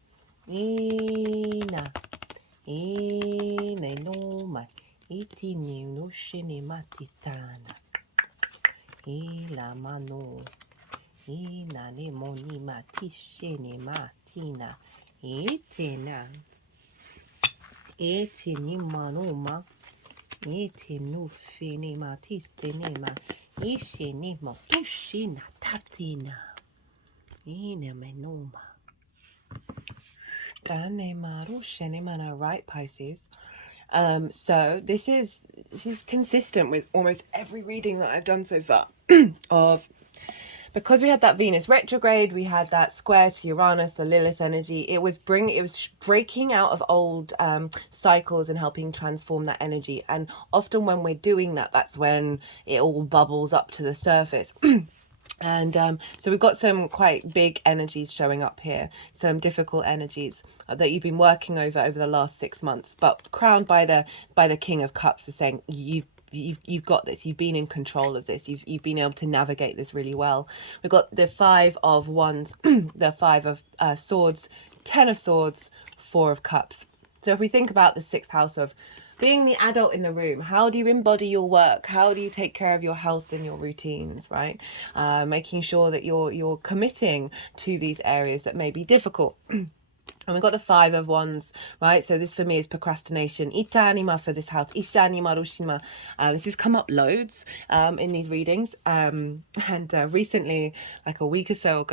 ene noma etini noshene matitana ila mano ina lemoni matishene matina etini manoma etinu fini matistene ma ishini motushina tatina ina menoma dane marushene mana, right, Pisces? So this is consistent with almost every reading that I've done so far because we had that Venus retrograde, we had that square to Uranus, the Lilith energy. It was breaking out of old cycles and helping transform that energy. And often when we're doing that, that's when it all bubbles up to the surface. And so we've got some quite big energies showing up here, some difficult energies that you've been working over the last 6 months, but crowned by the King of Cups, is saying you've got this. You've been in control of this. You've been able to navigate this really well. We've got the 5 of Wands, the 5 of Swords, 10 of Swords, 4 of Cups. So if we think about the 6th house of being the adult in the room, how do you embody your work? How do you take care of your health and your routines, right? Making sure that you're committing to these areas that may be difficult. And we've got the 5 of Wands, right? So this for me is procrastination. Itanima for this house. Ishanima rushima. This has come up loads in these readings. And recently, like a week ago,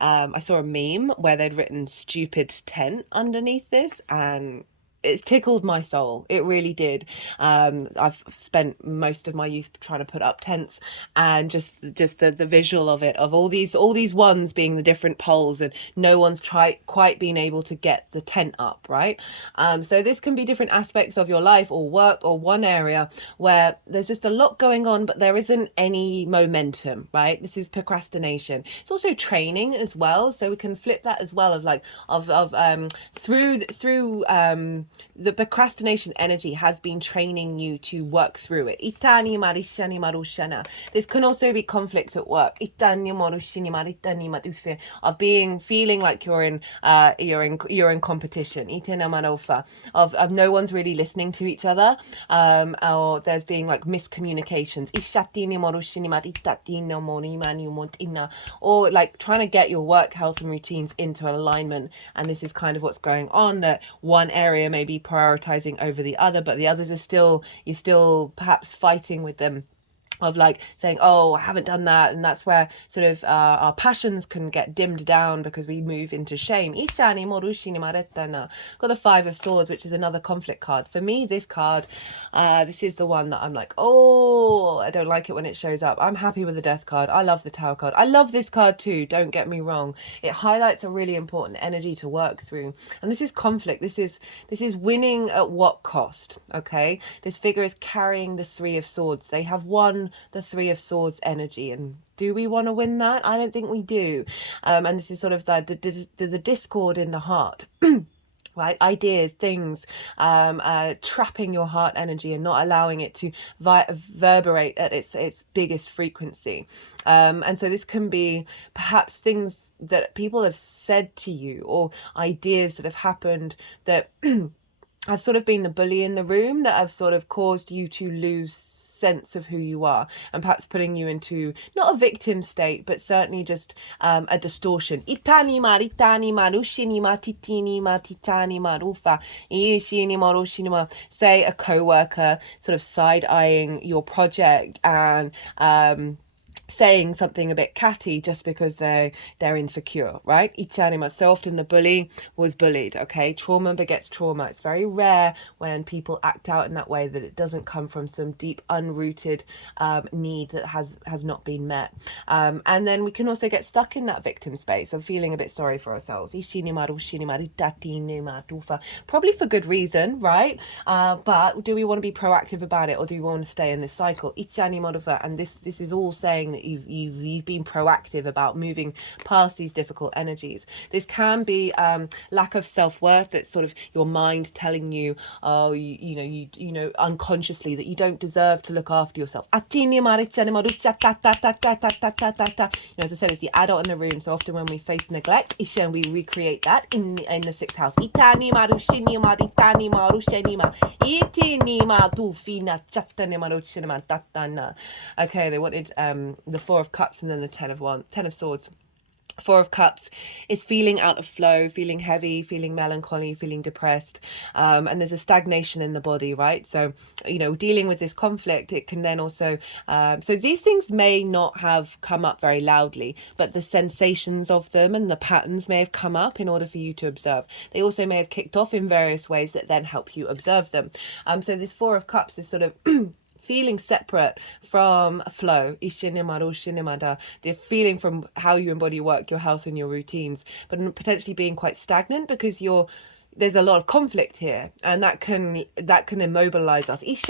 I saw a meme where they'd written stupid tent underneath this, and it's tickled my soul. It really did. I've spent most of my youth trying to put up tents, and just the visual of it, of all these ones being the different poles, and no one's quite been able to get the tent up, right? So this can be different aspects of your life or work, or one area where there's just a lot going on, but there isn't any momentum, right? This is procrastination. It's also training as well, so we can flip that as well, of like through the procrastination energy has been training you to work through it. Itani marishani marushana. This can also be conflict at work. Itani marushini maritani madufe, of feeling like you're in competition. Itena marofa, of no one's really listening to each other, or there's being like miscommunications. Ishatini marushini maritatina morimani montina, or like trying to get your work, health and routines into alignment. And this is kind of what's going on, that one area may be prioritizing over the other, but the others are you're still perhaps fighting with them, of like saying, oh, I haven't done that. And that's where sort of our passions can get dimmed down because we move into shame. Ishani morushini maretana. Got the Five of Swords, which is another conflict card. For me, this card, this is the one that I'm like, oh, I don't like it when it shows up. I'm happy with the Death card. I love the Tower card. I love this card too, don't get me wrong. It highlights a really important energy to work through. And this is conflict. This is winning at what cost, okay? This figure is carrying the Three of Swords. They have won the Three of Swords energy, and do we want to win that? I don't think we do. And this is sort of the discord in the heart. Right, ideas, things, trapping your heart energy and not allowing it to reverberate at its biggest frequency. And so this can be perhaps things that people have said to you, or ideas that have happened that have sort of been the bully in the room, that have sort of caused you to lose sense of who you are, and perhaps putting you into not a victim state, but certainly just a distortion. Itani maritani marushini matitini matitani marufa ishini marushini. Say a co-worker sort of side-eyeing your project and saying something a bit catty just because they're insecure, right? Ichanima. So often the bully was bullied, okay? Trauma begets trauma. It's very rare when people act out in that way that it doesn't come from some deep unrooted need that has not been met. And then we can also get stuck in that victim space of feeling a bit sorry for ourselves. Probably for good reason, right? But do we want to be proactive about it, or do we want to stay in this cycle? And this is all saying that you've been proactive about moving past these difficult energies. This can be lack of self-worth. That's sort of your mind telling you, oh, you know unconsciously that you don't deserve to look after yourself. You know, as I said, it's the adult in the room. So often when we face neglect, we recreate that in the sixth house. Okay, they wanted the Four of Cups and then the Ten of Swords. Four of Cups is feeling out of flow, feeling heavy, feeling melancholy, feeling depressed, and there's a stagnation in the body, right? So, you know, dealing with this conflict, it can then also, so these things may not have come up very loudly, but the sensations of them and the patterns may have come up in order for you to observe. They also may have kicked off in various ways that then help you observe them. So this Four of Cups is sort of feeling separate from flow, the feeling from how you embody work, your health and your routines, but potentially being quite stagnant because there's a lot of conflict here, and that can immobilize us. Just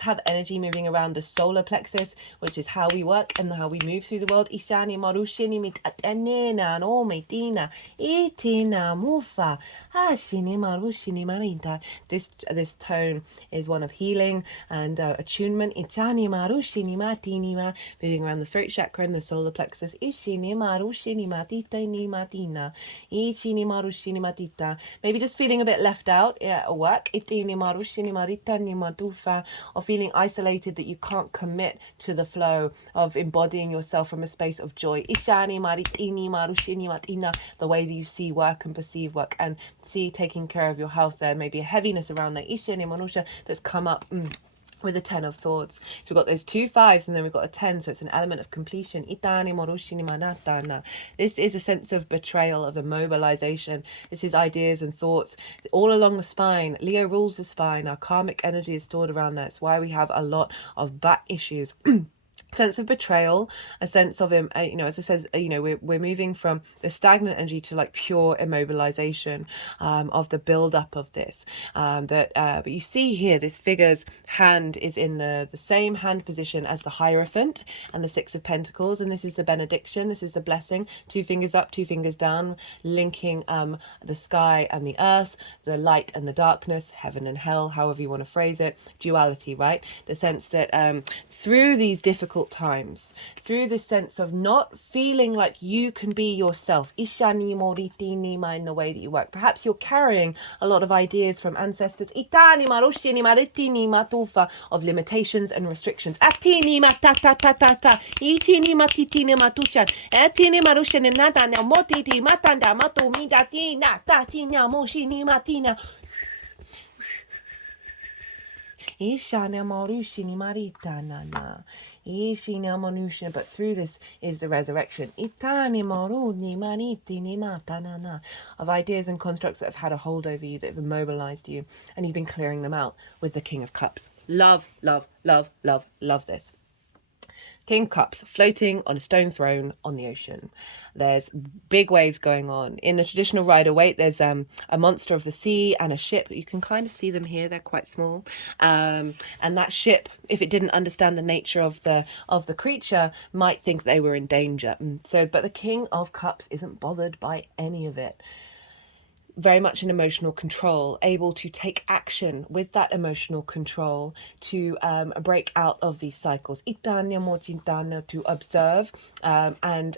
have energy moving around the solar plexus, which is how we work and how we move through the world. This tone is one of healing and attunement. Moving around the throat chakra and the solar plexus. Maybe just feeling a bit left out at work, or feeling isolated, that you can't commit to the flow of embodying yourself from a space of joy. The way that you see work and perceive work and see taking care of your health. There may be a heaviness around that that's come up with the Ten of Swords. So we've got those two fives and then we've got a 10, so it's an element of completion. This is a sense of betrayal, of immobilization. This is ideas and thoughts all along the spine. Leo rules the spine. Our karmic energy is stored around there. It's why we have a lot of back issues. sense of betrayal, a sense of him, as I said, we're moving from the stagnant energy to like pure immobilization of the build up of this. But you see here, this figure's hand is in the same hand position as the Hierophant and the Six of Pentacles, and this is the benediction. This is the blessing. 2 fingers up, 2 fingers down, linking the sky and the earth, the light and the darkness, heaven and hell, however you want to phrase it. Duality, right? The sense that through these difficult times, through this sense of not feeling like you can be yourself, Ishani Moriti Nima, in the way that you work. Perhaps you're carrying a lot of ideas from ancestors, Itani Marushini Maritini Matufa, of limitations and restrictions. Atini Matata Tata, Itini Matitini Matuchan, Etini Marushan Nata, Motiti Matanda Matu Midatina, Tatina Moshini Matina. Ishana Marushini Marita Nana. Ishina Manushina, but through this is the resurrection. Itani Maruni Maniti Nimata Nana. Of ideas and constructs that have had a hold over you, that have immobilized you, and you've been clearing them out with the King of Cups. Love, love, love, love, love this. King of Cups, floating on a stone throne on the ocean. There's big waves going on. In the traditional Rider Waite, there's a monster of the sea and a ship. You can kind of see them here. They're quite small. And that ship, if it didn't understand the nature of the creature, might think they were in danger. But the King of Cups isn't bothered by any of it. Very much in emotional control, able to take action with that emotional control to break out of these cycles. To observe and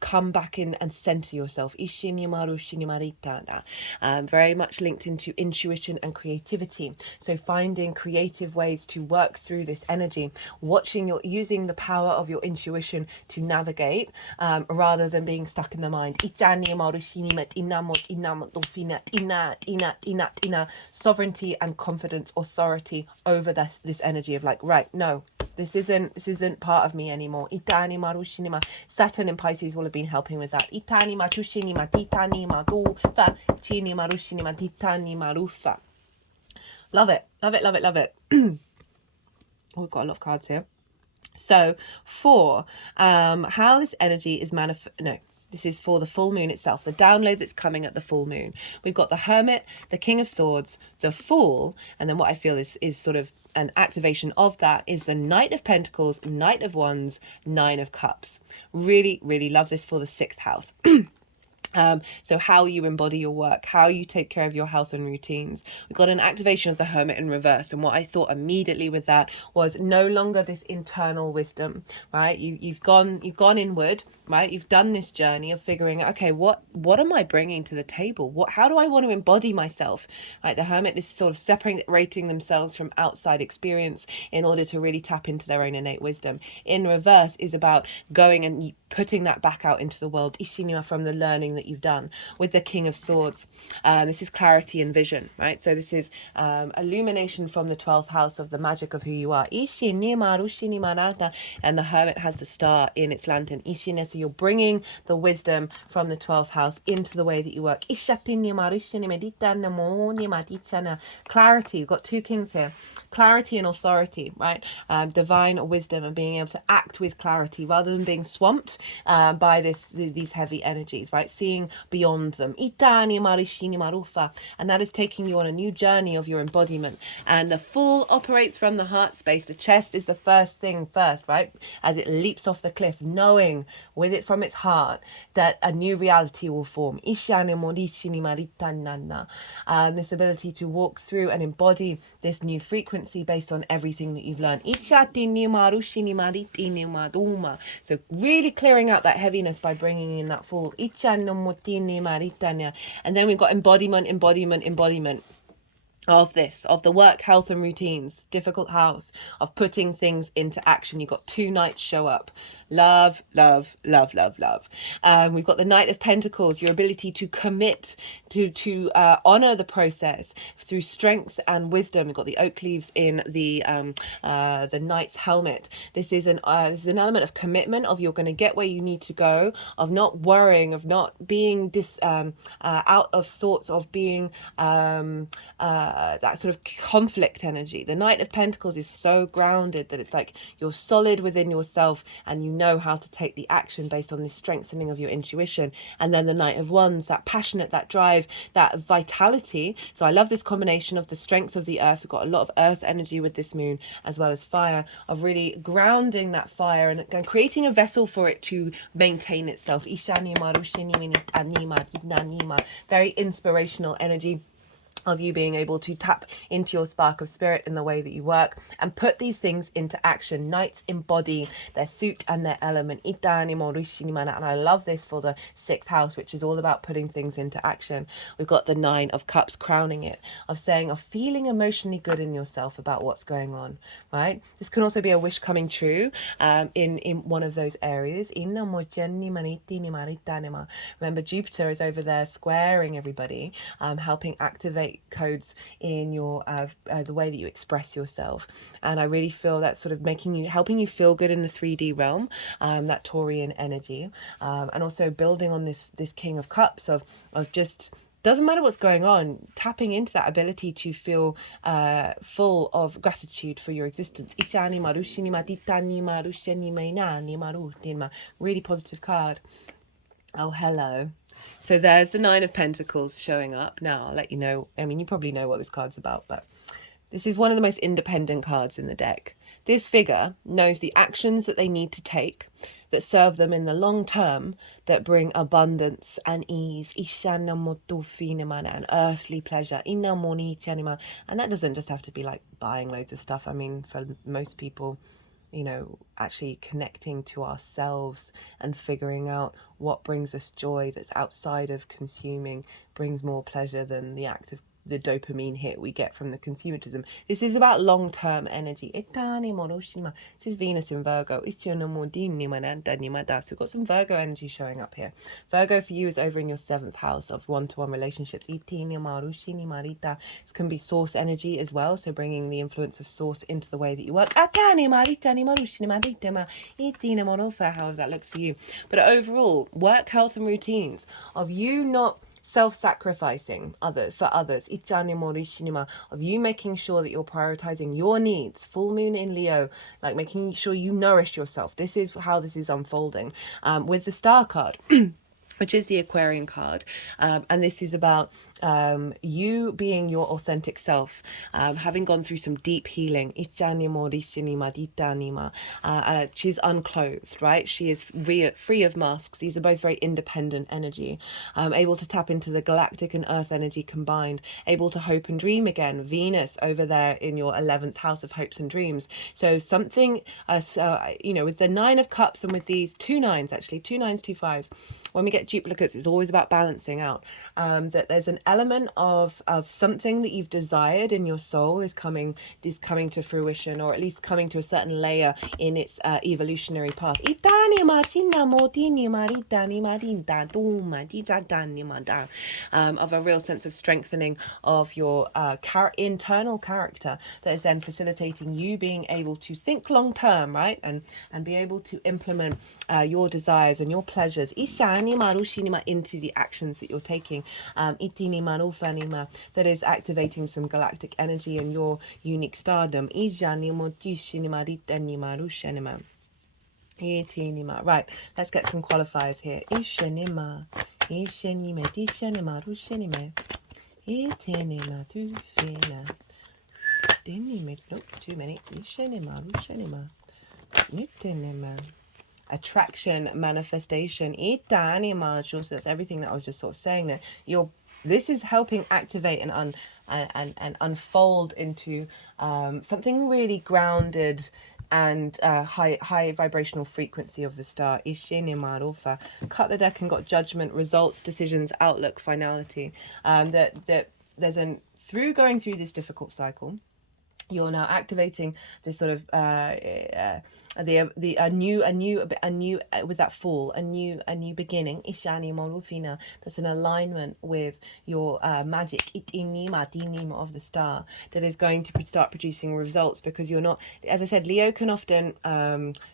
come back in and center yourself. Very much linked into intuition and creativity. So finding creative ways to work through this energy, using the power of your intuition to navigate rather than being stuck in the mind. Sovereignty and confidence, authority over this energy of like, right, no, this isn't part of me anymore. Saturn in Pisces will have been helping with that. Love it, love it, love it, love it. Oh, we've got a lot of cards here. So for how this energy is this is for the full moon itself, the download that's coming at the full moon. We've got the Hermit, the King of Swords, the Fool, and then what I feel is sort of an activation of that is the Knight of Pentacles, Knight of Wands, Nine of Cups. Really, really love this for the 6th house. So how you embody your work, how you take care of your health and routines. We've got an activation of the Hermit in reverse, and what I thought immediately with that was no longer this internal wisdom, right? You've gone inward, right? You've done this journey of figuring, okay, what am I bringing to the table? How do I want to embody myself? Right? The Hermit is sort of separating themselves from outside experience in order to really tap into their own innate wisdom. In reverse is about going and putting that back out into the world, Ishinima, from the learning that you've done. With the King of Swords, this is clarity and vision, right? So this is illumination from the 12th house of the magic of who you are. Ishinima, Rushinimanata, and the Hermit has the star in its lantern. Ishina, so you're bringing the wisdom from the 12th house into the way that you work. Clarity, we've got 2 kings here. Clarity and authority, right? Divine wisdom and being able to act with clarity rather than being swamped by these heavy energies, right? Seeing beyond them. And that is taking you on a new journey of your embodiment. And the Fool operates from the heart space. The chest is the first thing first, right? As it leaps off the cliff, knowing with it from its heart that a new reality will form. This ability to walk through and embody this new frequency based on everything that you've learned. So really clearing out that heaviness by bringing in that Fool. And then we've got embodiment of the work, health and routines, difficult house, of putting things into action. You've got 2 knights show up. Love, love, love, love, love. We've got the Knight of Pentacles, your ability to commit, to honor the process through strength and wisdom. We've got the oak leaves in the knight's helmet. This is an element of commitment, of you're going to get where you need to go, of not worrying, of not being out of sorts, of being that sort of conflict energy. The Knight of Pentacles is so grounded that it's like you're solid within yourself and you know how to take the action based on this strengthening of your intuition. And then the Knight of Wands, that passionate, that drive, that vitality. So I love this combination of the strength of the earth. We've got a lot of earth energy with this moon, as well as fire, of really grounding that fire and creating a vessel for it to maintain itself. Very inspirational energy of you being able to tap into your spark of spirit in the way that you work and put these things into action. Knights embody their suit and their element. And I love this for the 6th house, which is all about putting things into action. We've got the 9 of Cups crowning it, of saying, of feeling emotionally good in yourself about what's going on, right? This can also be a wish coming true in one of those areas. Remember, Jupiter is over there squaring everybody, helping activate codes in your the way that you express yourself. And I really feel that sort of helping you feel good in the 3D realm, that Taurian energy, and also building on this King of Cups of just, doesn't matter what's going on, tapping into that ability to feel full of gratitude for your existence. Really positive card. Oh, hello. So there's the 9 of Pentacles showing up. Now, I'll let you know. I mean, you probably know what this card's about, but this is one of the most independent cards in the deck. This figure knows the actions that they need to take that serve them in the long term, that bring abundance and ease, and earthly pleasure. And that doesn't just have to be like buying loads of stuff. I mean, for most people, you know, actually connecting to ourselves and figuring out what brings us joy that's outside of consuming brings more pleasure than the act of the dopamine hit we get from the consumerism. This is about long-term energy. This is Venus in Virgo. So we've got some Virgo energy showing up here. Virgo for you is over in your 7th house of one-to-one relationships. This can be source energy as well, so bringing the influence of source into the way that you work. However that looks for you. But overall, work, health and routines of you not self-sacrificing for others, of you making sure that you're prioritizing your needs. Full moon in Leo, like making sure you nourish yourself. This is how this is unfolding with the Star card. Which is the Aquarian card, and this is about you being your authentic self, having gone through some deep healing. She's unclothed, right? She is free of masks. These are both very independent energy, able to tap into the galactic and earth energy combined, able to hope and dream again. Venus over there in your 11th house of hopes and dreams. So something, you know, with the 9 of Cups and with these 2 9s, actually 2 9s, 2 5s, when we get duplicates, it's always about balancing out, that there's an element of something that you've desired in your soul is coming to fruition, or at least coming to a certain layer in its evolutionary path. Of a real sense of strengthening of your internal character that is then facilitating you being able to think long term, right, and be able to implement your desires and your pleasures into the actions that you're taking. That is activating some galactic energy and your unique stardom. Right, let's get some qualifiers here. Nope, too many. Attraction, manifestation, that's everything that I was just sort of saying there. This is helping activate and unfold into something really grounded and high vibrational frequency of the star. Cut the deck and got judgment, results, decisions, outlook, finality. That there's through going through this difficult cycle, you're now activating this sort of a new with that fall, a new beginning. That's an alignment with your magic of the star that is going to start producing results, because you're not, as I said, Leo can often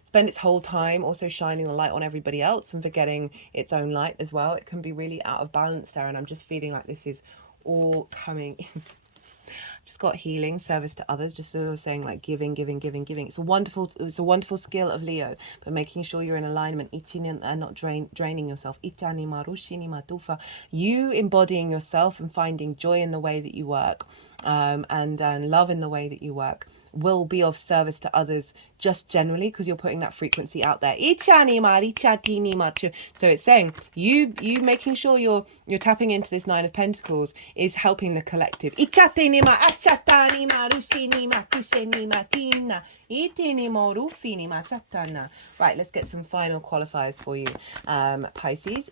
spend its whole time also shining the light on everybody else and forgetting its own light as well. It can be really out of balance there, and I'm just feeling like this is all coming Just got healing, service to others, just as I was saying, like giving. It's a wonderful skill of Leo, but making sure you're in alignment and not draining yourself. You embodying yourself and finding joy in the way that you work, and love in the way that you work will be of service to others just generally, because you're putting that frequency out there. So it's saying you making sure you're tapping into this Nine of Pentacles is helping the collective. Right, let's get some final qualifiers for you, Pisces.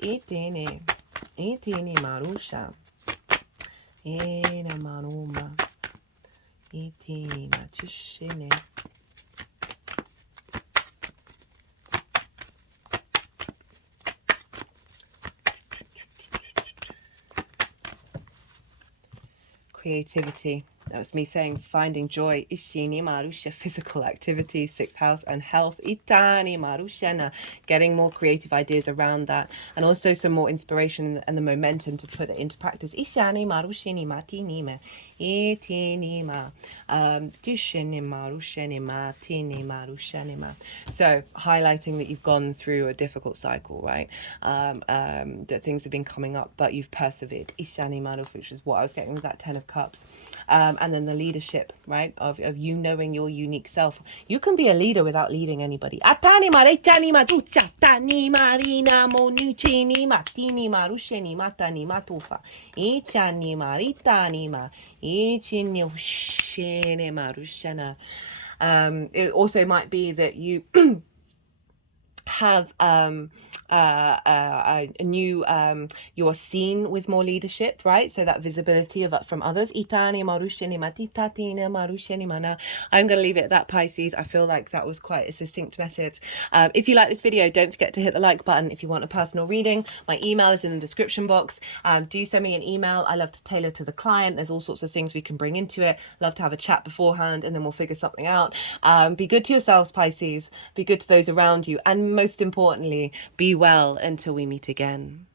Creativity. That was me saying finding joy. Ishini Marusha, physical activity, sixth house, and health. Itani Marushana, getting more creative ideas around that, and also some more inspiration and the momentum to put it into practice. Ishani Marushini Matinima. Itinima. Dishinima Rushanima Tinima. So highlighting that you've gone through a difficult cycle, right? That things have been coming up, but you've persevered. Ishani Maru, which is what I was getting with that 10 of Cups. And then the leadership, right, of you knowing your unique self. You can be a leader without leading anybody. It also might be that you have a new you're seen with more leadership, right? So that visibility of from others. Now I'm gonna leave it at that, Pisces. I feel like that was quite a succinct message. If you like this video, don't forget to hit the like button. If you want a personal reading, my email is in the description box. Do send me an email. I love to tailor to the client. There's all sorts of things we can bring into it. Love to have a chat beforehand, and then we'll figure something out. Be good to yourselves, Pisces. Be good to those around you, and most importantly, be well until we meet again.